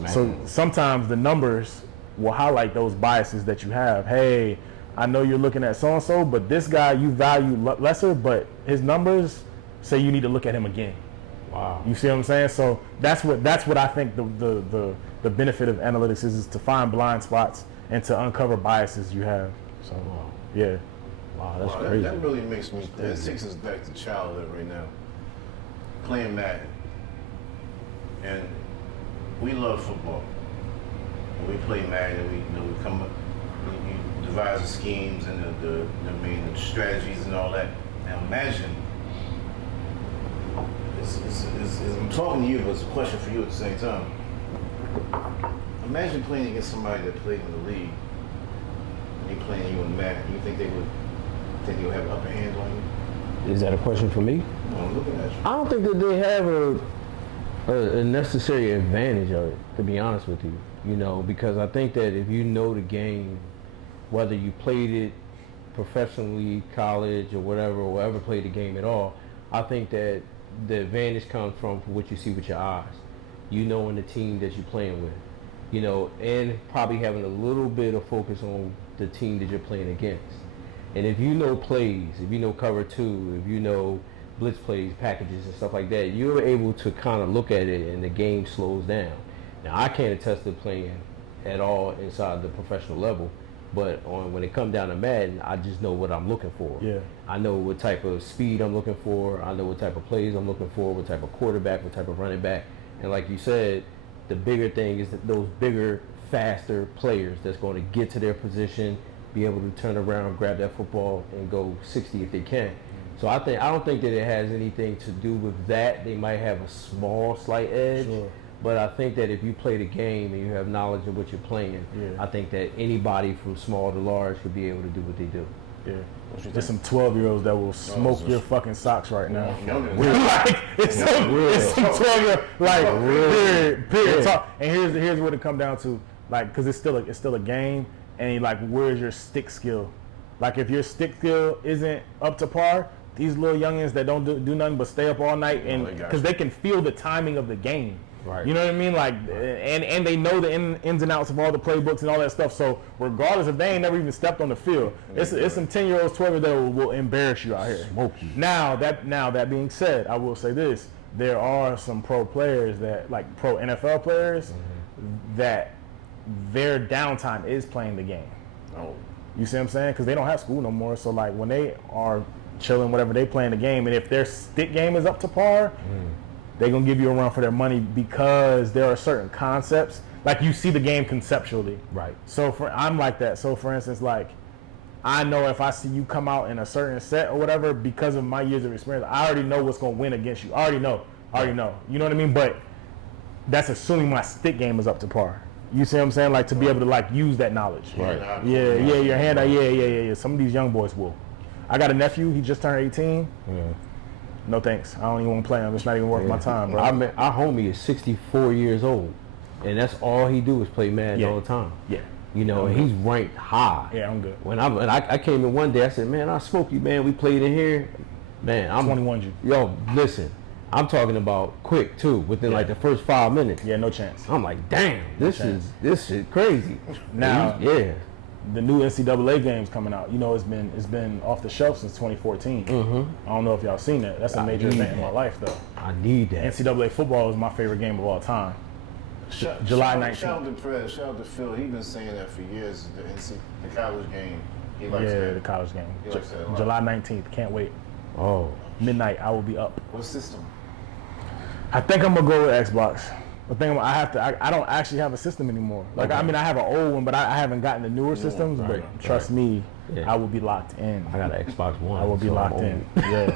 Yeah, so sometimes the numbers will highlight those biases that you have. Hey, I know you're looking at so and so, but this guy you value lesser, but his numbers say you need to look at him again. Wow. You see what I'm saying? So that's what I think the benefit of analytics is to find blind spots and to uncover biases you have. So yeah. Wow, that's crazy. That really makes me. That takes us back to childhood right now. Playing Madden, and we love football. And we play Madden, and we come up, we devise the schemes and the strategies and all that. Now imagine. I'm talking to you, but it's a question for you at the same time. Imagine playing against somebody that played in the league, and they playing you in Madden. You think they would have an upper hand on you? Is that a question for me? No, I'm looking at you. I don't think that they have a necessary advantage of it, to be honest with you. You know, because I think that if you know the game, whether you played it professionally, college, or whatever, or ever played the game at all, I think that the advantage comes from what you see with your eyes. You knowing the team that you're playing with, you know, and probably having a little bit of focus on the team that you're playing against. And if you know plays, if you know cover two, if you know blitz plays, packages, and stuff like that, you're able to kind of look at it and the game slows down. Now, I can't attest to playing at all inside the professional level, but when it comes down to Madden, I just know what I'm looking for. Yeah. I know what type of speed I'm looking for. I know what type of plays I'm looking for, what type of quarterback, what type of running back. And like you said, the bigger thing is that those bigger, faster players that's going to get to their position, be able to turn around, grab that football, and go 60 if they can. So I don't think that it has anything to do with that. They might have a slight edge. Sure. But I think that if you play the game and you have knowledge of what you're playing, I think that anybody from small to large should be able to do what they do. Yeah. There's some 12-year-olds that will smoke your fucking socks right now. Yeah. It's some 12-year-olds, like, period. Talk. And here's what it come down to, like, because it's still a game, and like, where's your stick skill? Like, if your stick skill isn't up to par, these little youngins that don't do nothing but stay up all night, and because they can feel the timing of the game. Right. You know what I mean? Like, and they know the ins and outs of all the playbooks and all that stuff. So regardless if they ain't never even stepped on the field, it's some 10-year-olds, 12-year-olds that will embarrass you out here. Smoke you. Now that being said, I will say this: there are some pro players that, like pro NFL players, that their downtime is playing the game. Oh. You see what I'm saying? Because they don't have school no more. So like when they are chilling, whatever, they playing the game, and if their stick game is up to par. They're going to give you a run for their money because there are certain concepts. Like, you see the game conceptually. Right. So, I'm like that. So, for instance, like, I know if I see you come out in a certain set or whatever, because of my years of experience, I already know what's going to win against you. I already know. You know what I mean? But that's assuming my stick game is up to par. You see what I'm saying? Like, to be able to, like, use that knowledge. Right. Yeah, your hand eye. Yeah. Some of these young boys will. I got a nephew. He just turned 18. Yeah. No thanks. I don't even want to play him. It's not even worth my time, bro. Our homie is 64 years old, and that's all he do is play Madden all the time. Yeah. You know, and he's ranked high. Yeah, I'm good. When I came in one day, I said, man, I smoked you, man. We played in here. Man, I'm 21 you. Yo, listen, I'm talking about quick too, within like the first 5 minutes. Yeah, no chance. I'm like, damn, this shit crazy. Now, yeah. The new NCAA game's coming out. You know, it's been off the shelf since 2014. I don't know if y'all seen that. That's a major event in my life, though. I need that. NCAA football is my favorite game of all time. July 19th. Shout out to Perez, shout out to Phil. He's been saying that for years. The college game. He likes Yeah, that. the college game. He likes that a lot. July 19th. Can't wait. Oh. Midnight. I will be up. What system? I think I'm gonna go with Xbox. The thing I don't actually have a system anymore. Like, I mean, I have an old one, but I haven't gotten the newer systems. But trust me, I will be locked in. I got an Xbox One. I will be locked in. Yeah.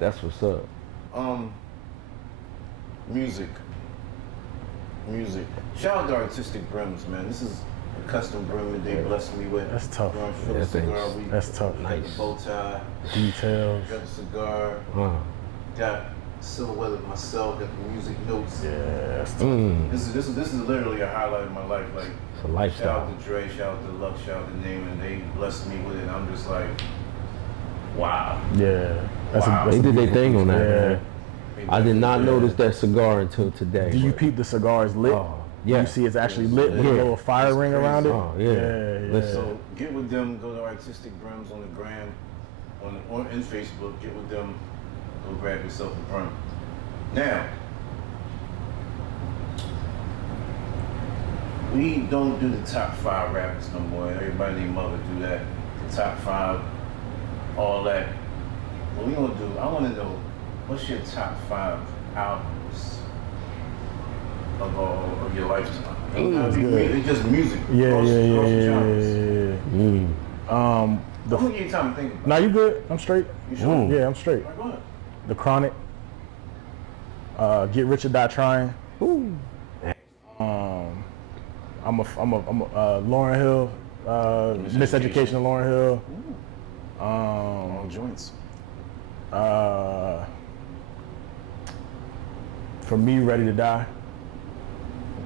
That's what's up. Music. Shout out to Artistic Brims, man. This is a custom brim that they blessed me with. That's tough. That's tough. Got the bow tie. Details. Got the cigar. Got silhouette of myself. Got the music notes. Yeah, that's tough. This is literally a highlight of my life. Like, it's a lifestyle. Shout out to Dre, shout out to Luck, shout out to Name, and they blessed me with it. And I'm just like, wow. Yeah. They did their thing on that, man. They I did not notice that cigar until today. Do you peep the cigar is lit? Yeah. You see it's actually lit with a little fire ring around it? Oh, yeah. Listen. So get with them, go to Artistic Brims on the gram, on Facebook, get with them, go grab yourself a brim. Now, we don't do the top 5 rappers no more. Everybody named Mother do that. The top 5, all that. What we gonna do, I wanna know, what's your top 5 albums of your lifetime? It's just music. Yeah. I'm gonna give you time to think about it. Nah, you good? I'm straight. You sure? Yeah, I'm straight. All right, go ahead. The Chronic. Get Rich or Die Trying. I'm a Lauryn Hill. Miseducation of Lauryn Hill. All joints. For me, Ready to Die.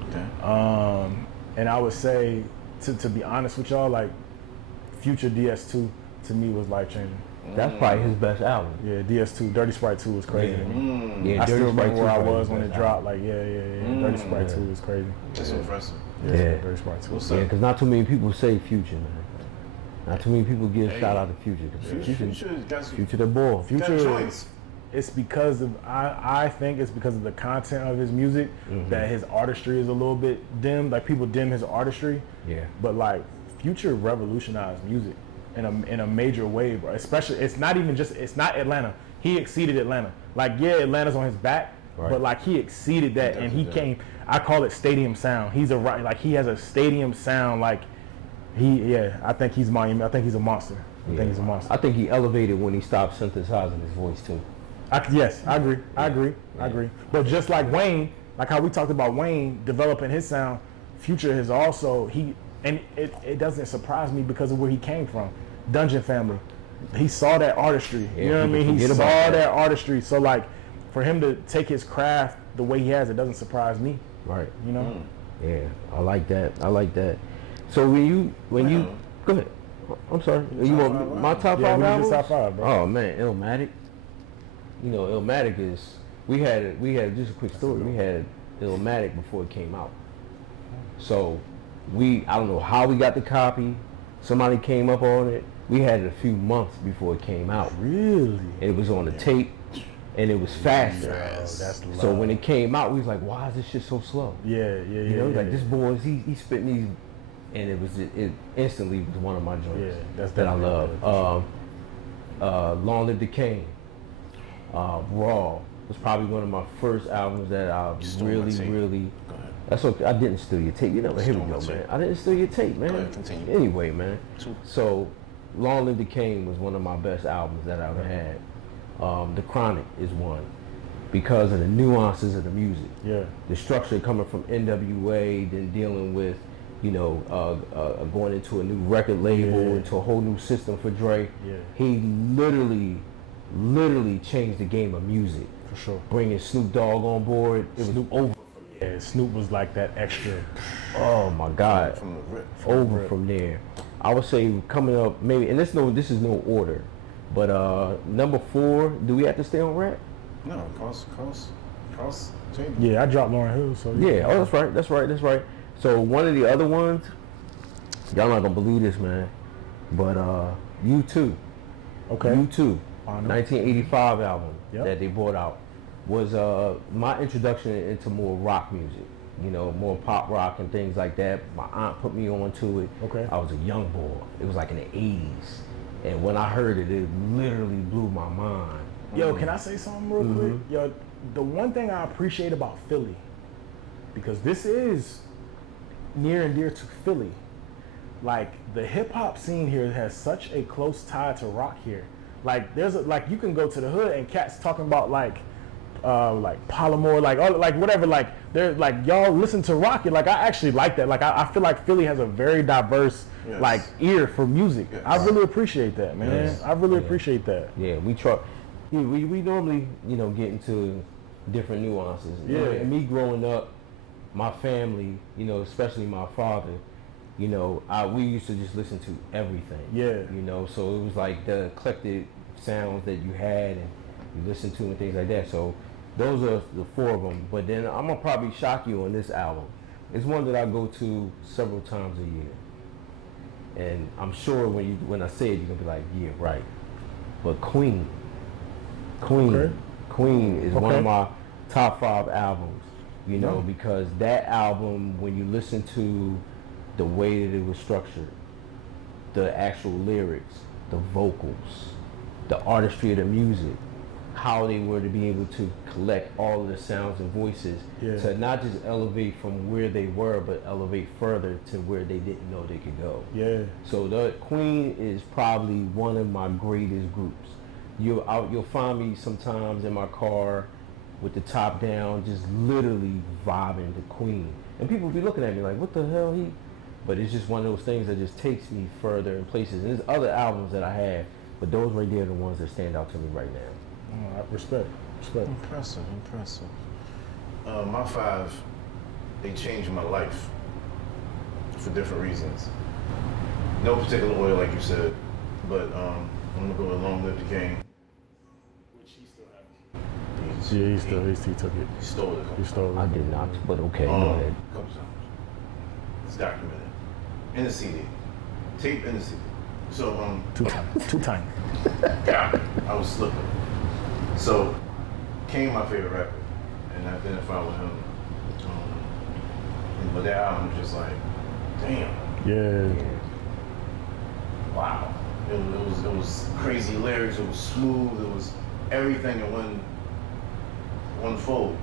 Okay. And I would say, to be honest with y'all, like Future DS2 to me was life changing. That's probably his best album. Yeah, DS2, Dirty Sprite 2 was crazy to me. Yeah, I still Dirty remember Sprite where I 2 was when it best dropped. album. Like, Dirty Sprite 2 was crazy. That's impressive. Yeah, Dirty Sprite 2. What's Yeah, up? because not too many people say Future, man. Not too many people give shout out to Future. Future the boy. Future, joints. it's because of, I think it's because of the content of his music that his artistry is a little bit dim. Like, people dim his artistry. Yeah. But like, Future revolutionized music in a major way, bro. Especially, it's not Atlanta. He exceeded Atlanta. Like, yeah, Atlanta's on his back, but like he exceeded that, and he came. I call it stadium sound. He's like he has a stadium sound. Like I think he's monumental. I think he's a monster. I think he's a monster. I think he elevated when he stopped synthesizing his voice too. Yes, I agree. But just like Wayne, like how we talked about Wayne developing his sound, Future has also it doesn't surprise me because of where he came from, Dungeon Family. He saw that artistry. You know what I mean? He saw that artistry. So like, for him to take his craft the way he has, it doesn't surprise me. Right. You know? Yeah, I like that. So when you go ahead. I'm sorry. You want my top 5 albums? Top 5, bro. Oh man, Illmatic. You know, Illmatic is we had just a quick story. We had Illmatic before it came out. So I don't know how we got the copy. Somebody came up on it. We had it a few months before it came out. Really? It was on the tape, and it was faster. That's so when it came out, we was like, "Why is this shit so slow?" Yeah. You know, like this boy, he's spitting these, and it instantly was one of my joints that I love. Long Live the King. Raw was probably one of my first albums that I really. That's okay. I didn't steal your tape. You know, here we go, man. I didn't steal your tape, man. Go ahead, continue. Anyway, man. So, Long Live the King was one of my best albums that I've had. The Chronic is one because of the nuances of the music. Yeah. The structure coming from NWA, then dealing with, going into a new record label, into a whole new system for Dre. Yeah. He literally changed the game of music. For sure. Bringing Snoop Dogg on board, it was over. Yeah, Snoop was like that extra. Oh my God! From there, I would say coming up maybe, and this is no order, but number 4. Do we have to stay on rap? No, cross table. Yeah, I dropped Lauryn Hill, so yeah. Oh, that's right. So one of the other ones, y'all not gonna believe this, man, but U2. Okay. U2, 1985 album that they brought out. Was my introduction into more rock music, more pop rock and things like that. My aunt put me on to it. Okay. I was a young boy. It was like in the 80s. And when I heard it, it literally blew my mind. Yo, can I say something real quick? Yo, the one thing I appreciate about Philly, because this is near and dear to Philly, like the hip hop scene here has such a close tie to rock here. Like you can go to the hood and cats talking about like Polymore, like whatever, like they're like, y'all listen to rock. Like I actually like that. Like I feel like Philly has a very diverse like ear for music. I really appreciate that, man. I really appreciate that. Yeah, we try. We normally get into different nuances. Yeah. And me growing up, my family, especially my father, we used to just listen to everything. Yeah. So it was like the eclectic sounds that you had and you listen to and things like that. So those are the 4 of them. But then I'm gonna probably shock you on this album. It's one that I go to several times a year, and I'm sure when I say it, you're gonna be like, yeah, right. But Queen is one of my top 5 albums. Because that album, when you listen to the way that it was structured, the actual lyrics, the vocals, the artistry of the music, how they were to be able to collect all of the sounds and voices to not just elevate from where they were, but elevate further to where they didn't know they could go. Yeah. So the Queen is probably one of my greatest groups. You'll find me sometimes in my car with the top down, just literally vibing to Queen. And people be looking at me like, what the hell But it's just one of those things that just takes me further in places. And there's other albums that I have, but those right there are the ones that stand out to me right now. Respect. Impressive. My 5, they changed my life for different reasons. No particular order, like you said, but I'm gonna go with Long Live the King, which he still has. He took it. He stole it. I did not, but okay, go ahead. Couple times. It's documented in the CD, tape in the CD. So Two times. Yeah, I was slipping. So, King, my favorite rapper, and I identify with him. But that album was just like, damn. Yeah. Wow. It was crazy lyrics. It was smooth. It was everything in one unfold.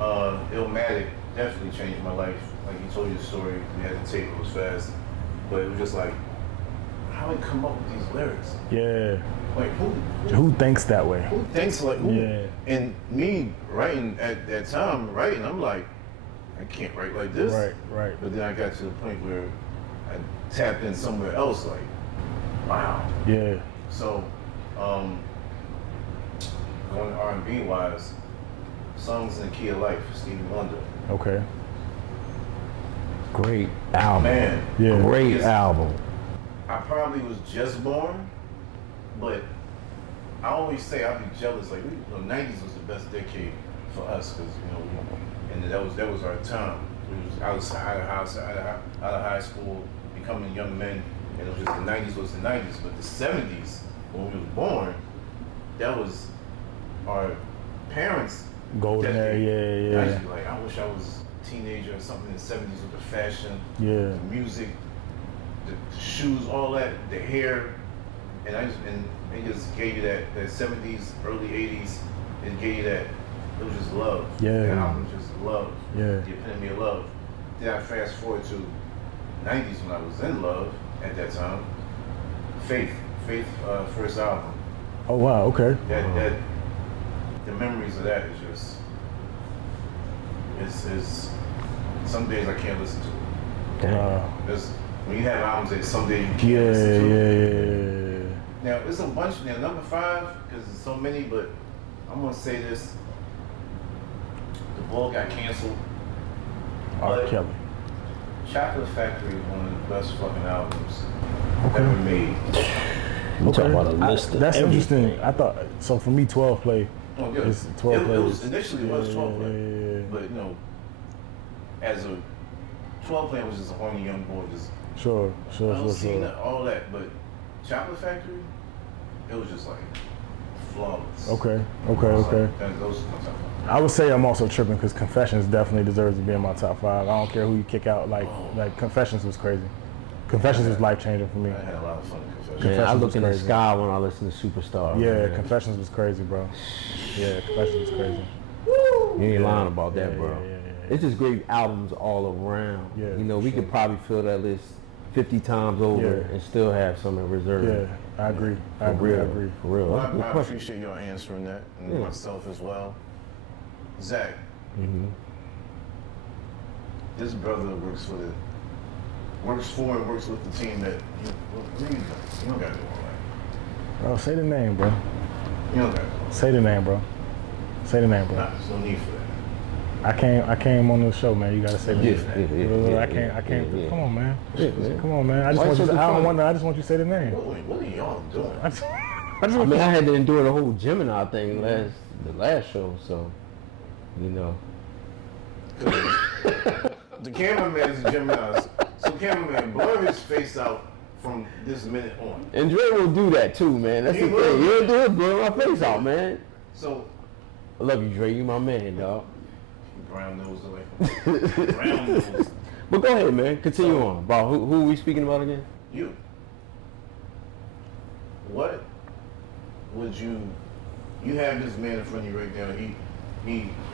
Illmatic definitely changed my life. Like you told your story, we had the tape, it was fast, but it was just like, how did he come up with these lyrics? Yeah. Like Who thinks that way? who thinks like who? Yeah. And me writing at that time, I'm like, I can't write like this. Right. But then I got to the point where I tapped in somewhere else, like, wow. Yeah. So, going R&B wise, Songs in the Key of Life, Stevie Wonder. Okay. Great album. Man, Yeah. Great album. I probably was just born, but I always say I'd be jealous. Like, the '90s was the best decade for us, because and that was our time. We was outside of high school, becoming young men, and it was just the '90s was the '90s. But the '70s, when we was born, that was our parents' Golden decade. era, I yeah. used to be like, I wish I was a teenager or something in the '70s with the fashion, Yeah. the music, the shoes, all that, the hair, and it just gave you that '70s, early '80s. It gave you that. It was just love. Yeah. That album was just love. Yeah. The epitome of love. Then I fast forward to '90s when I was in love at that time. Faith, first album. Oh wow. Okay. That the memories of that is just it's some days I can't listen to it. There's when you have albums that some days you can't listen to. Yeah. Now it's a bunch. Now number 5, because there's so many, but I'm gonna say this: The Ball got canceled. R. But Kelly. Chocolate Factory is one of the best fucking albums Okay. ever made. You talking about a list of That's everything. interesting. I thought so. For me, 12 play. Oh, yeah. It's 12 It plays. was initially it was 12 play, Yeah. but as a 12 play, I was just a horny young boy, just Sure. all that. But Chocolate Factory, it was just like flawless. Okay. Those are my top 5. I would say I'm also tripping because Confessions definitely deserves to be in my top 5. I don't care who you kick out. Like Confessions was crazy. Confessions was life changing for me. I had a lot of fun with Confessions. Man, I Confessions look was in the crazy. sky when I listen to Superstar. Yeah, man. Confessions was crazy, bro. Yeah, Confessions was crazy. You ain't lying about that, Yeah, bro. yeah. It's just great albums all around. Yeah, We for could probably fill that list 50 times over Yeah. and still have some in reserve. Yeah, I agree. I For agree. real. I agree. For real. Well, That's a good I question. appreciate your answering that, and Yeah. myself as well. Zach, Mhm. this brother works for and works with the team that what are you doing? You don't gotta do all that. Bro, say the name, bro. You don't gotta do all Say the name, bro. Say the name, that. bro. Nah, there's no need for that. I came on the show, man. You gotta say the name. I can't. yeah. Come on, man. Yeah, man. Come on, man. I just Why want you. so I don't funny? want. I just want you to say the name. What are y'all doing? I just I want mean, you. I had to endure the whole Gemini thing the last show, so The cameraman is a Gemini. So cameraman, blur his face out from this minute on. And Dre will do that too, man. That's He the will. thing. He'll do it, blur my face out, man. So I love you, Dre. You my man, dog. brown nose away. Brown nose. But go ahead, man. Continue So- on. About who are we speaking about again? You. What would you have this man in front of you right now? He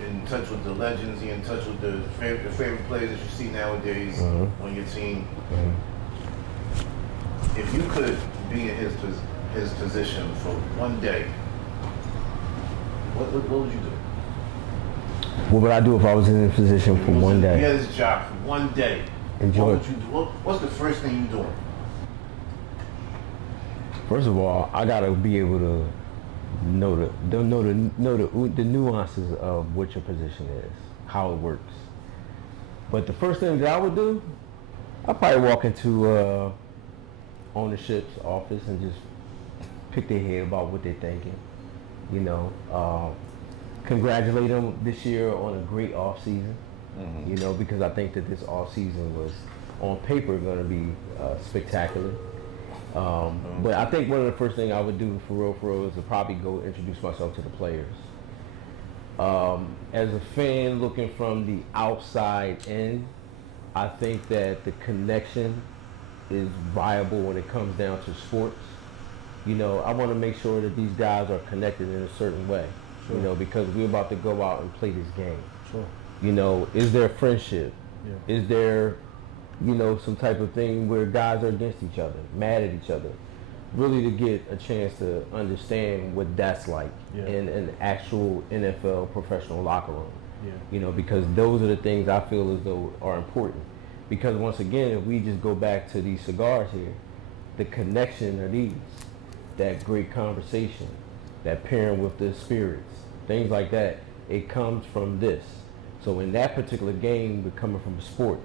in touch with the legends. He in touch with the favorite players that you see nowadays on your team. If you could be in his position for one day, what would you do? What would I do if I was in this position for one You day? had this job for one day. Enjoy What it. would you do? What's the first thing you doing? First of all, I gotta be able to know the nuances of what your position is, how it works. But the first thing that I would do, I'd probably walk into ownership's office and just pick their head about what they're thinking. Congratulate them this year on a great off season. Because I think that this off season was on paper going to be spectacular. But I think one of the first things I would do for real is to probably go introduce myself to the players. As a fan looking from the outside in, I think that the connection is viable when it comes down to sports. I want to make sure that these guys are connected in a certain way. you know, because we're about to go out and play this game. Sure. You know, is there friendship? Yeah. Is there, you know, some type of thing where guys are against each other, mad at each other? Really to get a chance to understand what that's like in an actual NFL professional locker room. Yeah. You know, because those are the things I feel as though are important. Because once again, if we just go back to these cigars here, the connection of these, that great conversation, that pairing with the spirits, things like that, it comes from this. So in that particular game, we're coming from a sport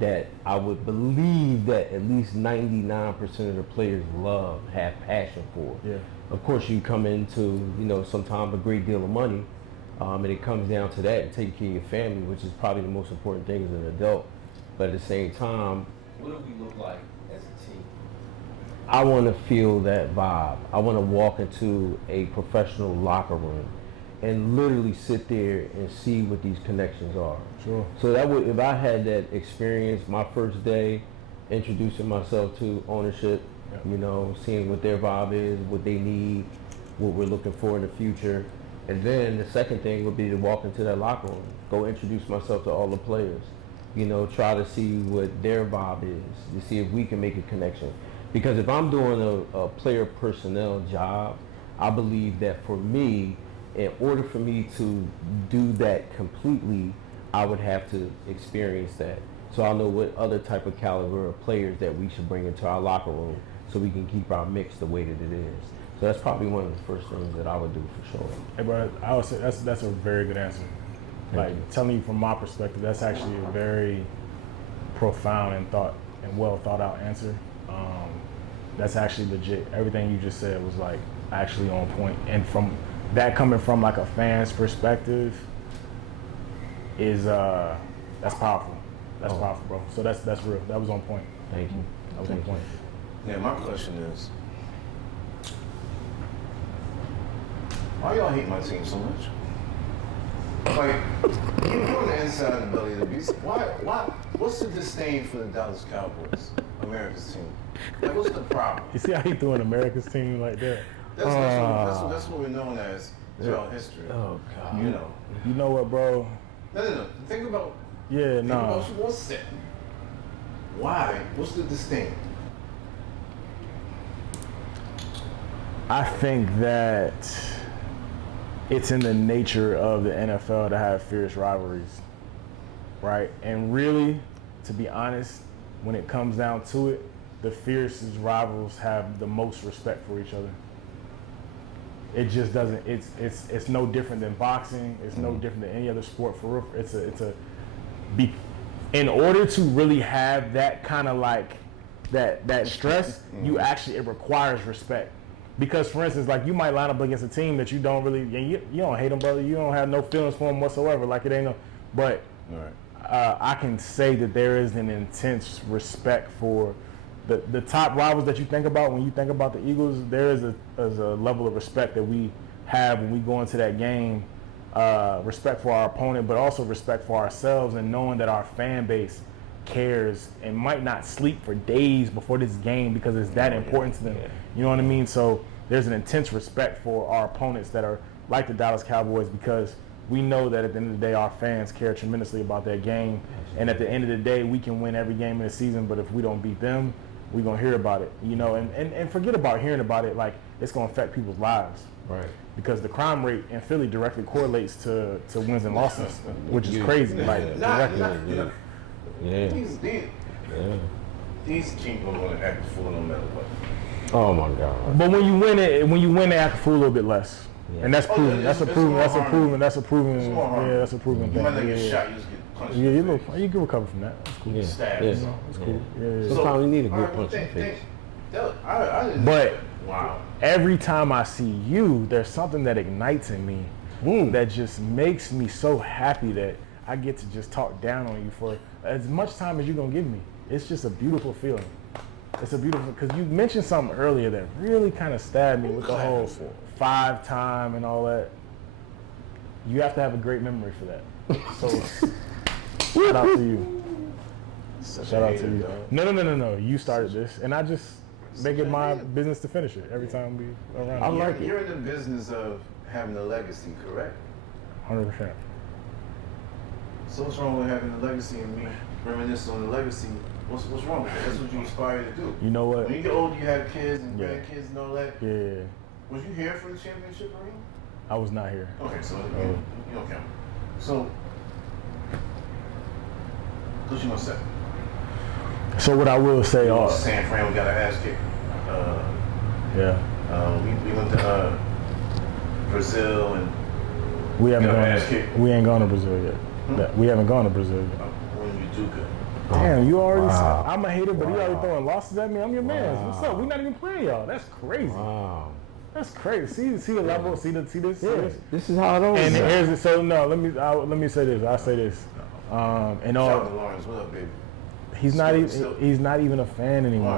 that I would believe that at least 99% of the players love, have passion for. Yeah. Of course, you come into, you know, sometimes a great deal of money, and it comes down to that and taking care of your family, which is probably the most important thing as an adult. But at the same time, What do we look like as a team? I want to feel that vibe. I want to walk into a professional locker room and literally sit there and see what these connections are. Sure. So that would, if I had that experience, my first day, introducing myself to ownership, you know, seeing what their vibe is, what they need, what we're looking for in the future. And then the second thing would be to walk into that locker room, go introduce myself to all the players, you know, try to see what their vibe is, to see if we can make a connection. Because if I'm doing a player personnel job, I believe that for me, in order for me to do that completely, I would have to experience that. So I'll know what other type of caliber of players that we should bring into our locker room so we can keep our mix the way that it is. So that's probably one of the first things that I would do for sure. Hey, bro, I would say that's a very good answer. Thank you. Telling you from my perspective, that's actually a very profound and well thought out answer. That's actually legit. Everything you just said was like actually on point. And from that coming from like a fan's perspective is that's powerful. That's powerful, bro. So that's real. That was on point. Thank you. That was on point. Yeah, my question is, why y'all hate my team so much? Like, you're on the inside of the belly of the beast. Why? What's the disdain for the Dallas Cowboys, America's team? Like, what's the problem? You see how he threw an America's team like that? That's what we're known as throughout history. Oh, God. You know. You know what, bro? No. Think about what's said. Why? What's the disdain? I think that it's in the nature of the NFL to have fierce rivalries, right? And really, to be honest, when it comes down to it, the fiercest rivals have the most respect for each other. It just doesn't. It's no different than boxing. It's no different than any other sport. For real, in order to really have that kind of like that stress, it requires respect. Because, for instance, like you might line up against a team that you don't really, you don't hate them, brother. You don't have no feelings for them whatsoever. Like it ain't no, but I can say that there is an intense respect for the top rivals that you think about when you think about the Eagles. There is a level of respect that we have when we go into that game. Respect for our opponent, but also respect for ourselves, and knowing that our fan base cares and might not sleep for days before this game because it's that important to them. You know what I mean? So there's an intense respect for our opponents that are like the Dallas Cowboys, because we know that at the end of the day, our fans care tremendously about that game. And at the end of the day, we can win every game in the season, but if we don't beat them, we're going to hear about it, you know, and forget about hearing about it. Like, it's going to affect people's lives. Right. Because the crime rate in Philly directly correlates to wins and losses, which is crazy. Like, directly. These people are going to act a fool no matter what. Oh my God. But when you win, they act a fool a little bit less. Yeah. And that's proven. That's a proven thing. Yeah, that's a proven thing. You might not get shot, you just get punched. Yeah, you can recover from that. That's cool. Stab. You know, that's cool. Yeah. Sometimes you need a good punch in the face. But wow. Every time I see you, there's something that ignites in me that just makes me so happy that I get to just talk down on you for as much time as you're going to give me. It's just a beautiful feeling. It's a beautiful, because you mentioned something earlier that really kind of stabbed me with the whole 5-time and all that. You have to have a great memory for that. So, shout out to you. Shout out to you. No. You started this, and I just make it my business to finish it every time we around. You're in the business of having a legacy, correct? 100%. So what's wrong with having a legacy and me reminiscing on the legacy? What's wrong with that? That's what you aspire to do. You know what? When you get older, you have kids and grandkids and all that. Yeah. Was you here for the championship ring? I was not here. Okay, so you don't count. So, what you gonna say? So what I will say, San Fran, we got an ass kick. Yeah. We went to Brazil and we haven't got our gone. ass kicked. We ain't gone to Brazil yet. We haven't gone to Brazil yet. when you do good. Damn, you already Wow. said I'm a hater, but you already Wow. throwing losses at me. I'm your man. Wow. What's up? We not even playing y'all. That's crazy. Wow. That's crazy. See the level. See this. Yeah, See this. this is how it always And is. here's it. So no, let me say this. I'll say this. And Shout all out to Lawrence. What up, baby? he's not even Still. he's not even a fan anymore.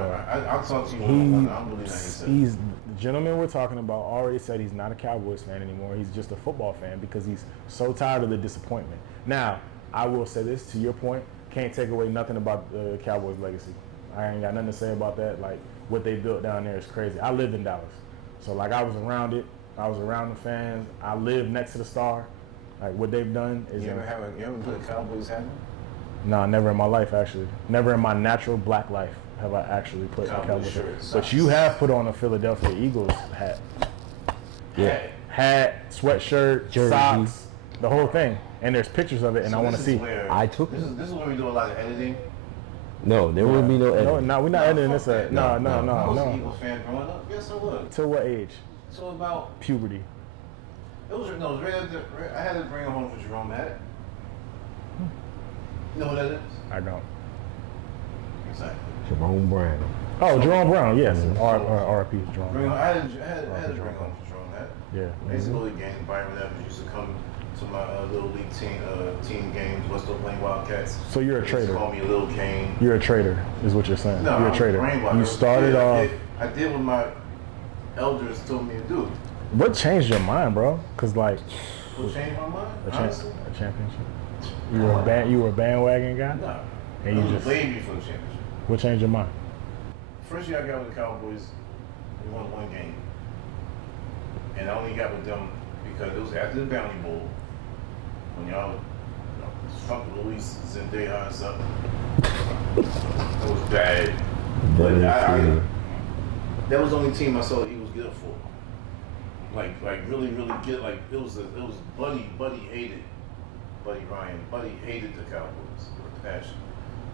I'll talk to you He, one-on-one. I'm really not interested. he's the gentleman we're talking about already said he's not a Cowboys fan anymore. He's just a football fan because he's so tired of the disappointment. Now, I will say this to your point, can't take away nothing about the Cowboys legacy. I ain't got nothing to say about that. Like what they built down there is crazy. I lived in Dallas, so like I was around it. I was around the fans. I lived next to the Star. Like what they've done is You ever put a Cowboys hat on? nah, never in my life actually. Never in my natural black life have I actually put a Cowboys Cowboys shirt, hat. socks. But you have put on a Philadelphia Eagles hat. Yeah. Hat, sweatshirt, Jersey. socks, the whole thing. And there's pictures of it, and I want to see. I took This it. is where we do a lot of editing. No, there would be no No, editing. no, we're not editing this. fuck that. No. I was an Eagles fan growing up. Yes, I was. To what age? So about Puberty. it was right after, I had to bring it home for Jerome hat. You know what that is? I don't. Exactly. Jerome Brown. Oh, Jerome Brown. Yes. R.I.P. Jerome Bring Brown. I had to bring home for Jerome hat. Yeah. I used to go to games. Byron Evans used to come to my little league team games. West Oakland Wildcats. So you're a They used to traitor. call me Lil Kane. You're a traitor, is what you're saying. No, you're a I'm traitor. brainwashed. You started off. I did what my elders told me to do. What changed your mind, bro? Cause like What changed my mind? a Honestly? championship. You were a bandwagon guy. No. And you I was just- baby for the championship. What changed your mind? First year I got with the Cowboys, we won one game. And I only got with them because it was after the Bounty Bowl. When y'all fuck Luis Zendaya and stuff. It was bad. But that was the only team I saw the Eagles get up for. Like really get like it was Buddy hated Buddy Ryan. Buddy hated the Cowboys with passion.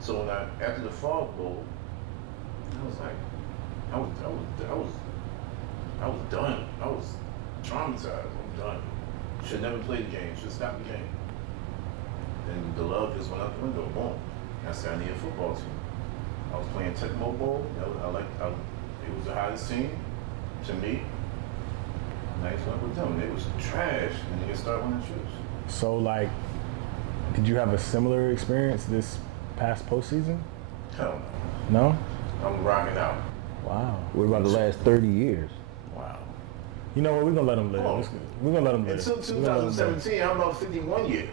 So when after the Fall Bowl, I was like, I was done. I was traumatized. I'm done. Should never play the game. Should stop the game. And the love just went out the window. Boom. I said I need a football team. I was playing Tecmo Bowl. It was the hottest team to me. And I just went with them. They was trash, and they started winning shoes. So like, did you have a similar experience this past postseason? Hell No. no. I'm rocking out. Wow. What about the last 30 years? Wow. You know what? We're gonna let him live. Oh. We're gonna let him live. Until We're gonna let him live. 2017, I'm about 51 years.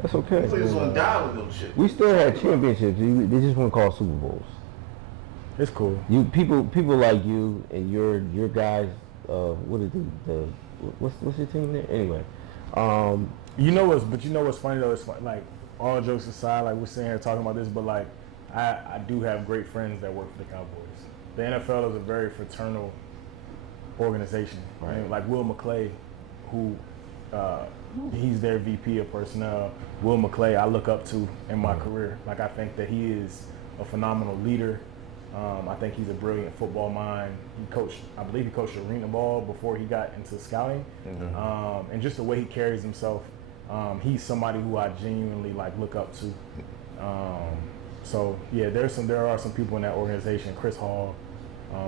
That's okay. Players on die with them shit. We still had championships. They just weren't called Super Bowls. It's cool. You people like you and your guys. What is what's your team there? Anyway, You know what's funny though? It's fun, like all jokes aside, like we're sitting here talking about this, but like I do have great friends that work for the Cowboys. The NFL is a very fraternal organization. Right. And like Will McClay, who he's their VP of personnel. Will McClay, I look up to in my career. Like I think that he is a phenomenal leader. I think he's a brilliant football mind. I believe he coached arena ball before he got into scouting. Mm-hmm. And just the way he carries himself, he's somebody who I genuinely like look up to. So yeah, there are some people in that organization, Chris Hall.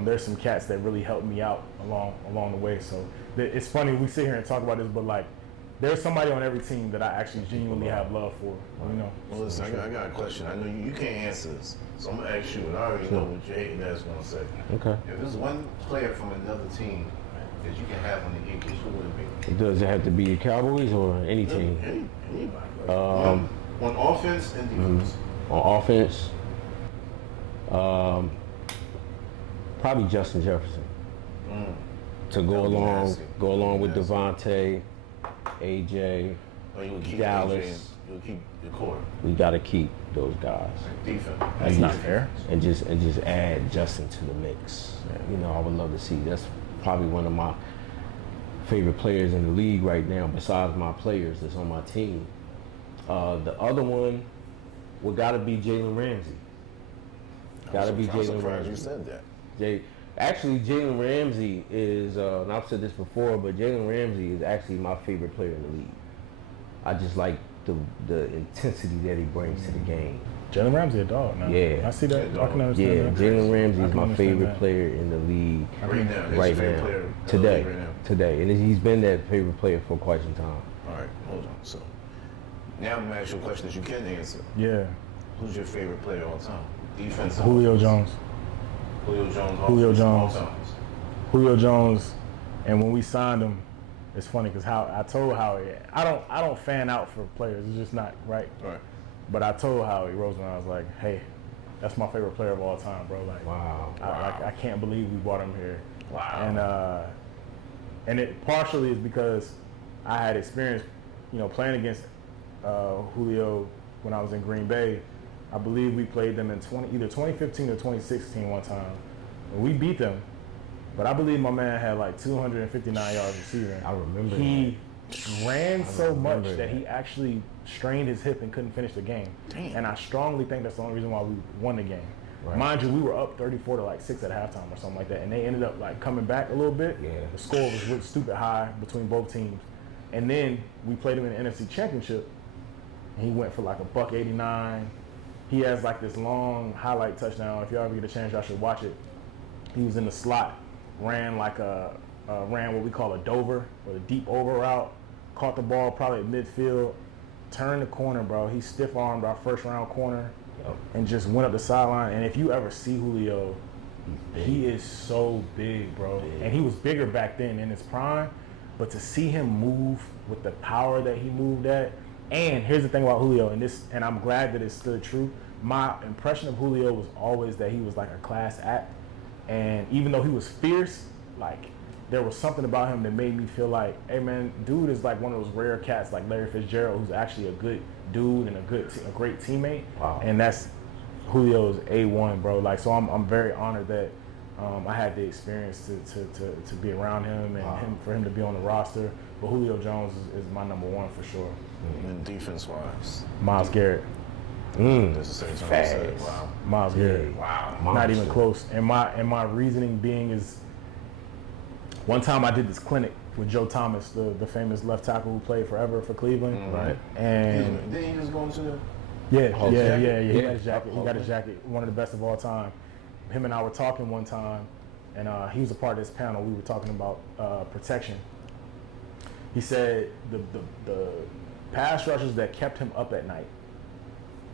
There's some cats that really helped me out along the way. So it's funny we sit here and talk about this, but like there's somebody on every team that I actually genuinely have love for. You know. Well, listen, I got a question. I know you can't answer this, so I'm gonna ask you, and I already know what your hating ass gonna say. okay. If there's one player from another team that you can have on the Eagles, who would it be? Does it have to be the Cowboys or any team? Anybody. Um, on offense and defense. On offense, probably Justin Jefferson. to go along with Devontae, AJ, Or you would keep Dallas. AJ and you would keep your core. We got to keep those guys. Defense. That's not fair. And just add Justin to the mix. You know, I would love to see. That's probably one of my favorite players in the league right now, besides my players that's on my team. The other one would got to be Jalen Ramsey. Got to be I'm Jalen surprised Ramsey. you said that. Actually, Jalen Ramsey is, and I've said this before, but Jalen Ramsey is actually my favorite player in the league. I just like the intensity that he brings to the game. Jalen Ramsey a dog now. Yeah. I see that. Yeah, I can understand Yeah, that. Jalen Ramsey I is can my understand favorite that. player in the league Right now. That's right your favorite now. player in the Today. league right now. Today. And he's been that favorite player for quite some time. All right, hold on. So now I'm gonna ask you a question that you can answer. Yeah. Who's your favorite player all time? Defense. Julio Jones. Julio Jones. Julio offense, Jones. all times. Julio Jones, and when we signed him, it's funny because I told Howie, I don't fan out for players. It's just not right. Right. But I told Howie Roseman, I was like, hey, that's my favorite player of all time, bro. Like, Wow. I can't believe we brought him here. Wow. And it partially is because I had experience, playing against Julio when I was in Green Bay. I believe we played them in either 2015 or 2016 one time, and we beat them. But I believe my man had like 259 yards receiving. I remember he ran so much that he actually strained his hip and couldn't finish the game. Damn. And I strongly think that's the only reason why we won the game. Right. Mind you, we were up 34-6 at halftime or something like that, and they ended up like coming back a little bit. Yeah. The score was really stupid high between both teams, and then we played him in the NFC Championship. And he went for like $189. He has like this long highlight touchdown. If y'all ever get a chance, y'all should watch it. He was in the slot, ran what we call a Dover, or a deep over route, caught the ball probably at midfield, turned the corner, bro. He stiff-armed our first-round corner and just went up the sideline. And if you ever see Julio, he is so big, bro. And he was bigger back then in his prime, but to see him move with the power that he moved at, and here's the thing about Julio, and I'm glad that it stood true. My impression of Julio was always that he was like a class act. And even though he was fierce, like there was something about him that made me feel like, hey man, dude is like one of those rare cats like Larry Fitzgerald, who's actually a good dude and a great teammate. Wow. And that's Julio's A1, bro. Like, so I'm very honored that I had the experience to be around him and for him to be on the roster. But Julio Jones is my number one for sure. And defense-wise, Myles Garrett. that's the same time I said. Fast. Wow. Myles Garrett. Wow. Not even close. And my reasoning being is, one time I did this clinic with Joe Thomas, the famous left tackle who played forever for Cleveland. Right. And Didn't he just go into the... yeah. He Yeah. got his jacket. He got his jacket. One of the best of all time. Him and I were talking one time, and he was a part of this panel. We were talking about protection. He said the pass rushers that kept him up at night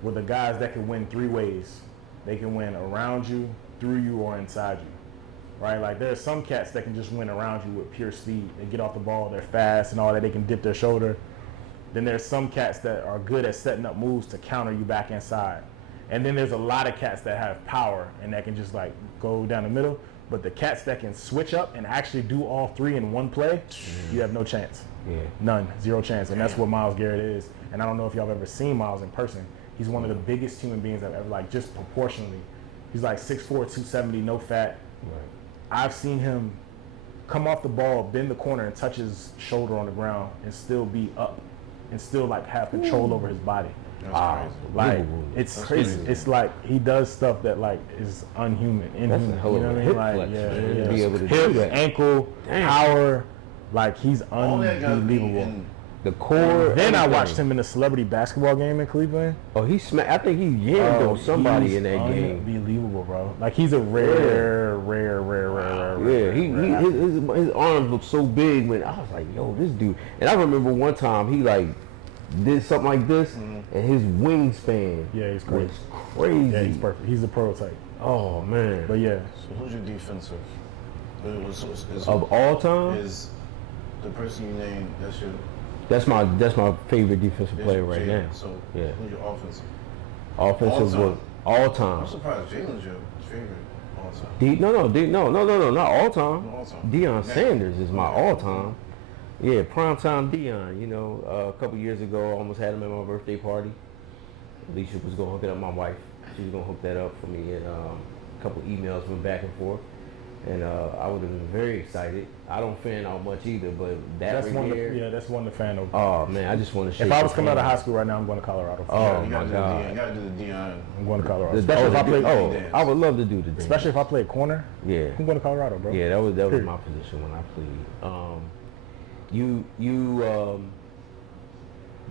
were the guys that could win three ways. They can win around you, through you, or inside you. Right? Like, there are some cats that can just win around you with pure speed. They get off the ball, they're fast and all that, they can dip their shoulder. Then there's some cats that are good at setting up moves to counter you back inside. And then there's a lot of cats that have power and that can just like go down the middle. But the cats that can switch up and actually do all three in one play, you have no chance. Yeah. None. Zero chance. And that's what Myles Garrett is. And I don't know if y'all have ever seen Myles in person. He's one of the biggest human beings I've ever, like, just proportionally. He's like 6'4", 270, no fat. Right. I've seen him come off the ball, bend the corner, and touch his shoulder on the ground and still be up and still like have control over his body. That's Like, crazy. it's That's crazy. crazy. It's like he does stuff that like is unhuman, inhuman. That's a hell of you know a what I hip mean? Like, flex, man, yeah. to be able to Hip, do that. ankle, power, like he's All that gotta be unbelievable. in... The core. Then I everything. watched him in the celebrity basketball game in Cleveland. Oh, he smacked. I think he yammed on somebody he's in that game. Unbelievable, bro. Like, he's a rare. Yeah, his arms look so big when I was like, yo, this dude. And I remember one time he like did something like this, and his wingspan Yeah, he's was crazy. crazy. Yeah, he's perfect. He's the prototype. Oh man. But yeah, So who's your defensive? Of all time, Is the person you named, that's your... that's my favorite defensive player right Jalen. now. So Yeah. who's your offensive? Offensive All was all I'm time. surprised Jalen's your favorite No, not all time. All time. Deion Man. Sanders is my all time. Yeah, primetime Deion. You know, a couple years ago, I almost had him at my birthday party. Alicia was gonna hook it up. My wife, she was gonna hook that up for me, and a couple emails went back and forth. And I would have been very excited. I don't fan out much either, but That's one to fan of. Oh man, I just want to shake If I was coming out of hand. high school right now, I'm going to Colorado. Oh You my gotta God. You gotta do the Dion. I'm going to Colorado. Especially if I play, dance. I would love to do the dance. Especially if I play corner. Yeah. I'm going to Colorado, bro. Yeah, that was Period. my position when I played.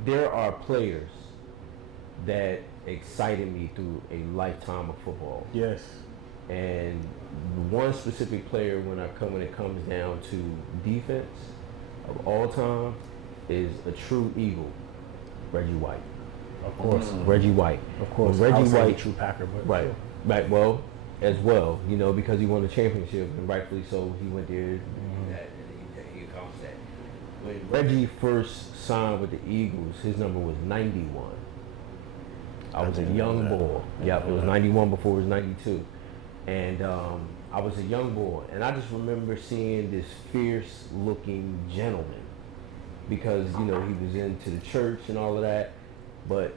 There are players that excited me through a lifetime of football. Yes. And one specific player when it comes down to defense of all time is a true Eagle, Reggie White. Of course. Reggie White. Of course. When I Reggie would say White, a true Packer, but right, sure. right. Well, as well, you know, because he won the championship and rightfully so, he went there. And he accomplished that. When Reggie first signed with the Eagles, his number was 91. I was a young boy. Yep, it was 91 before it was 92. And I was a young boy, and I just remember seeing this fierce-looking gentleman because, you know, he was into the church and all of that. But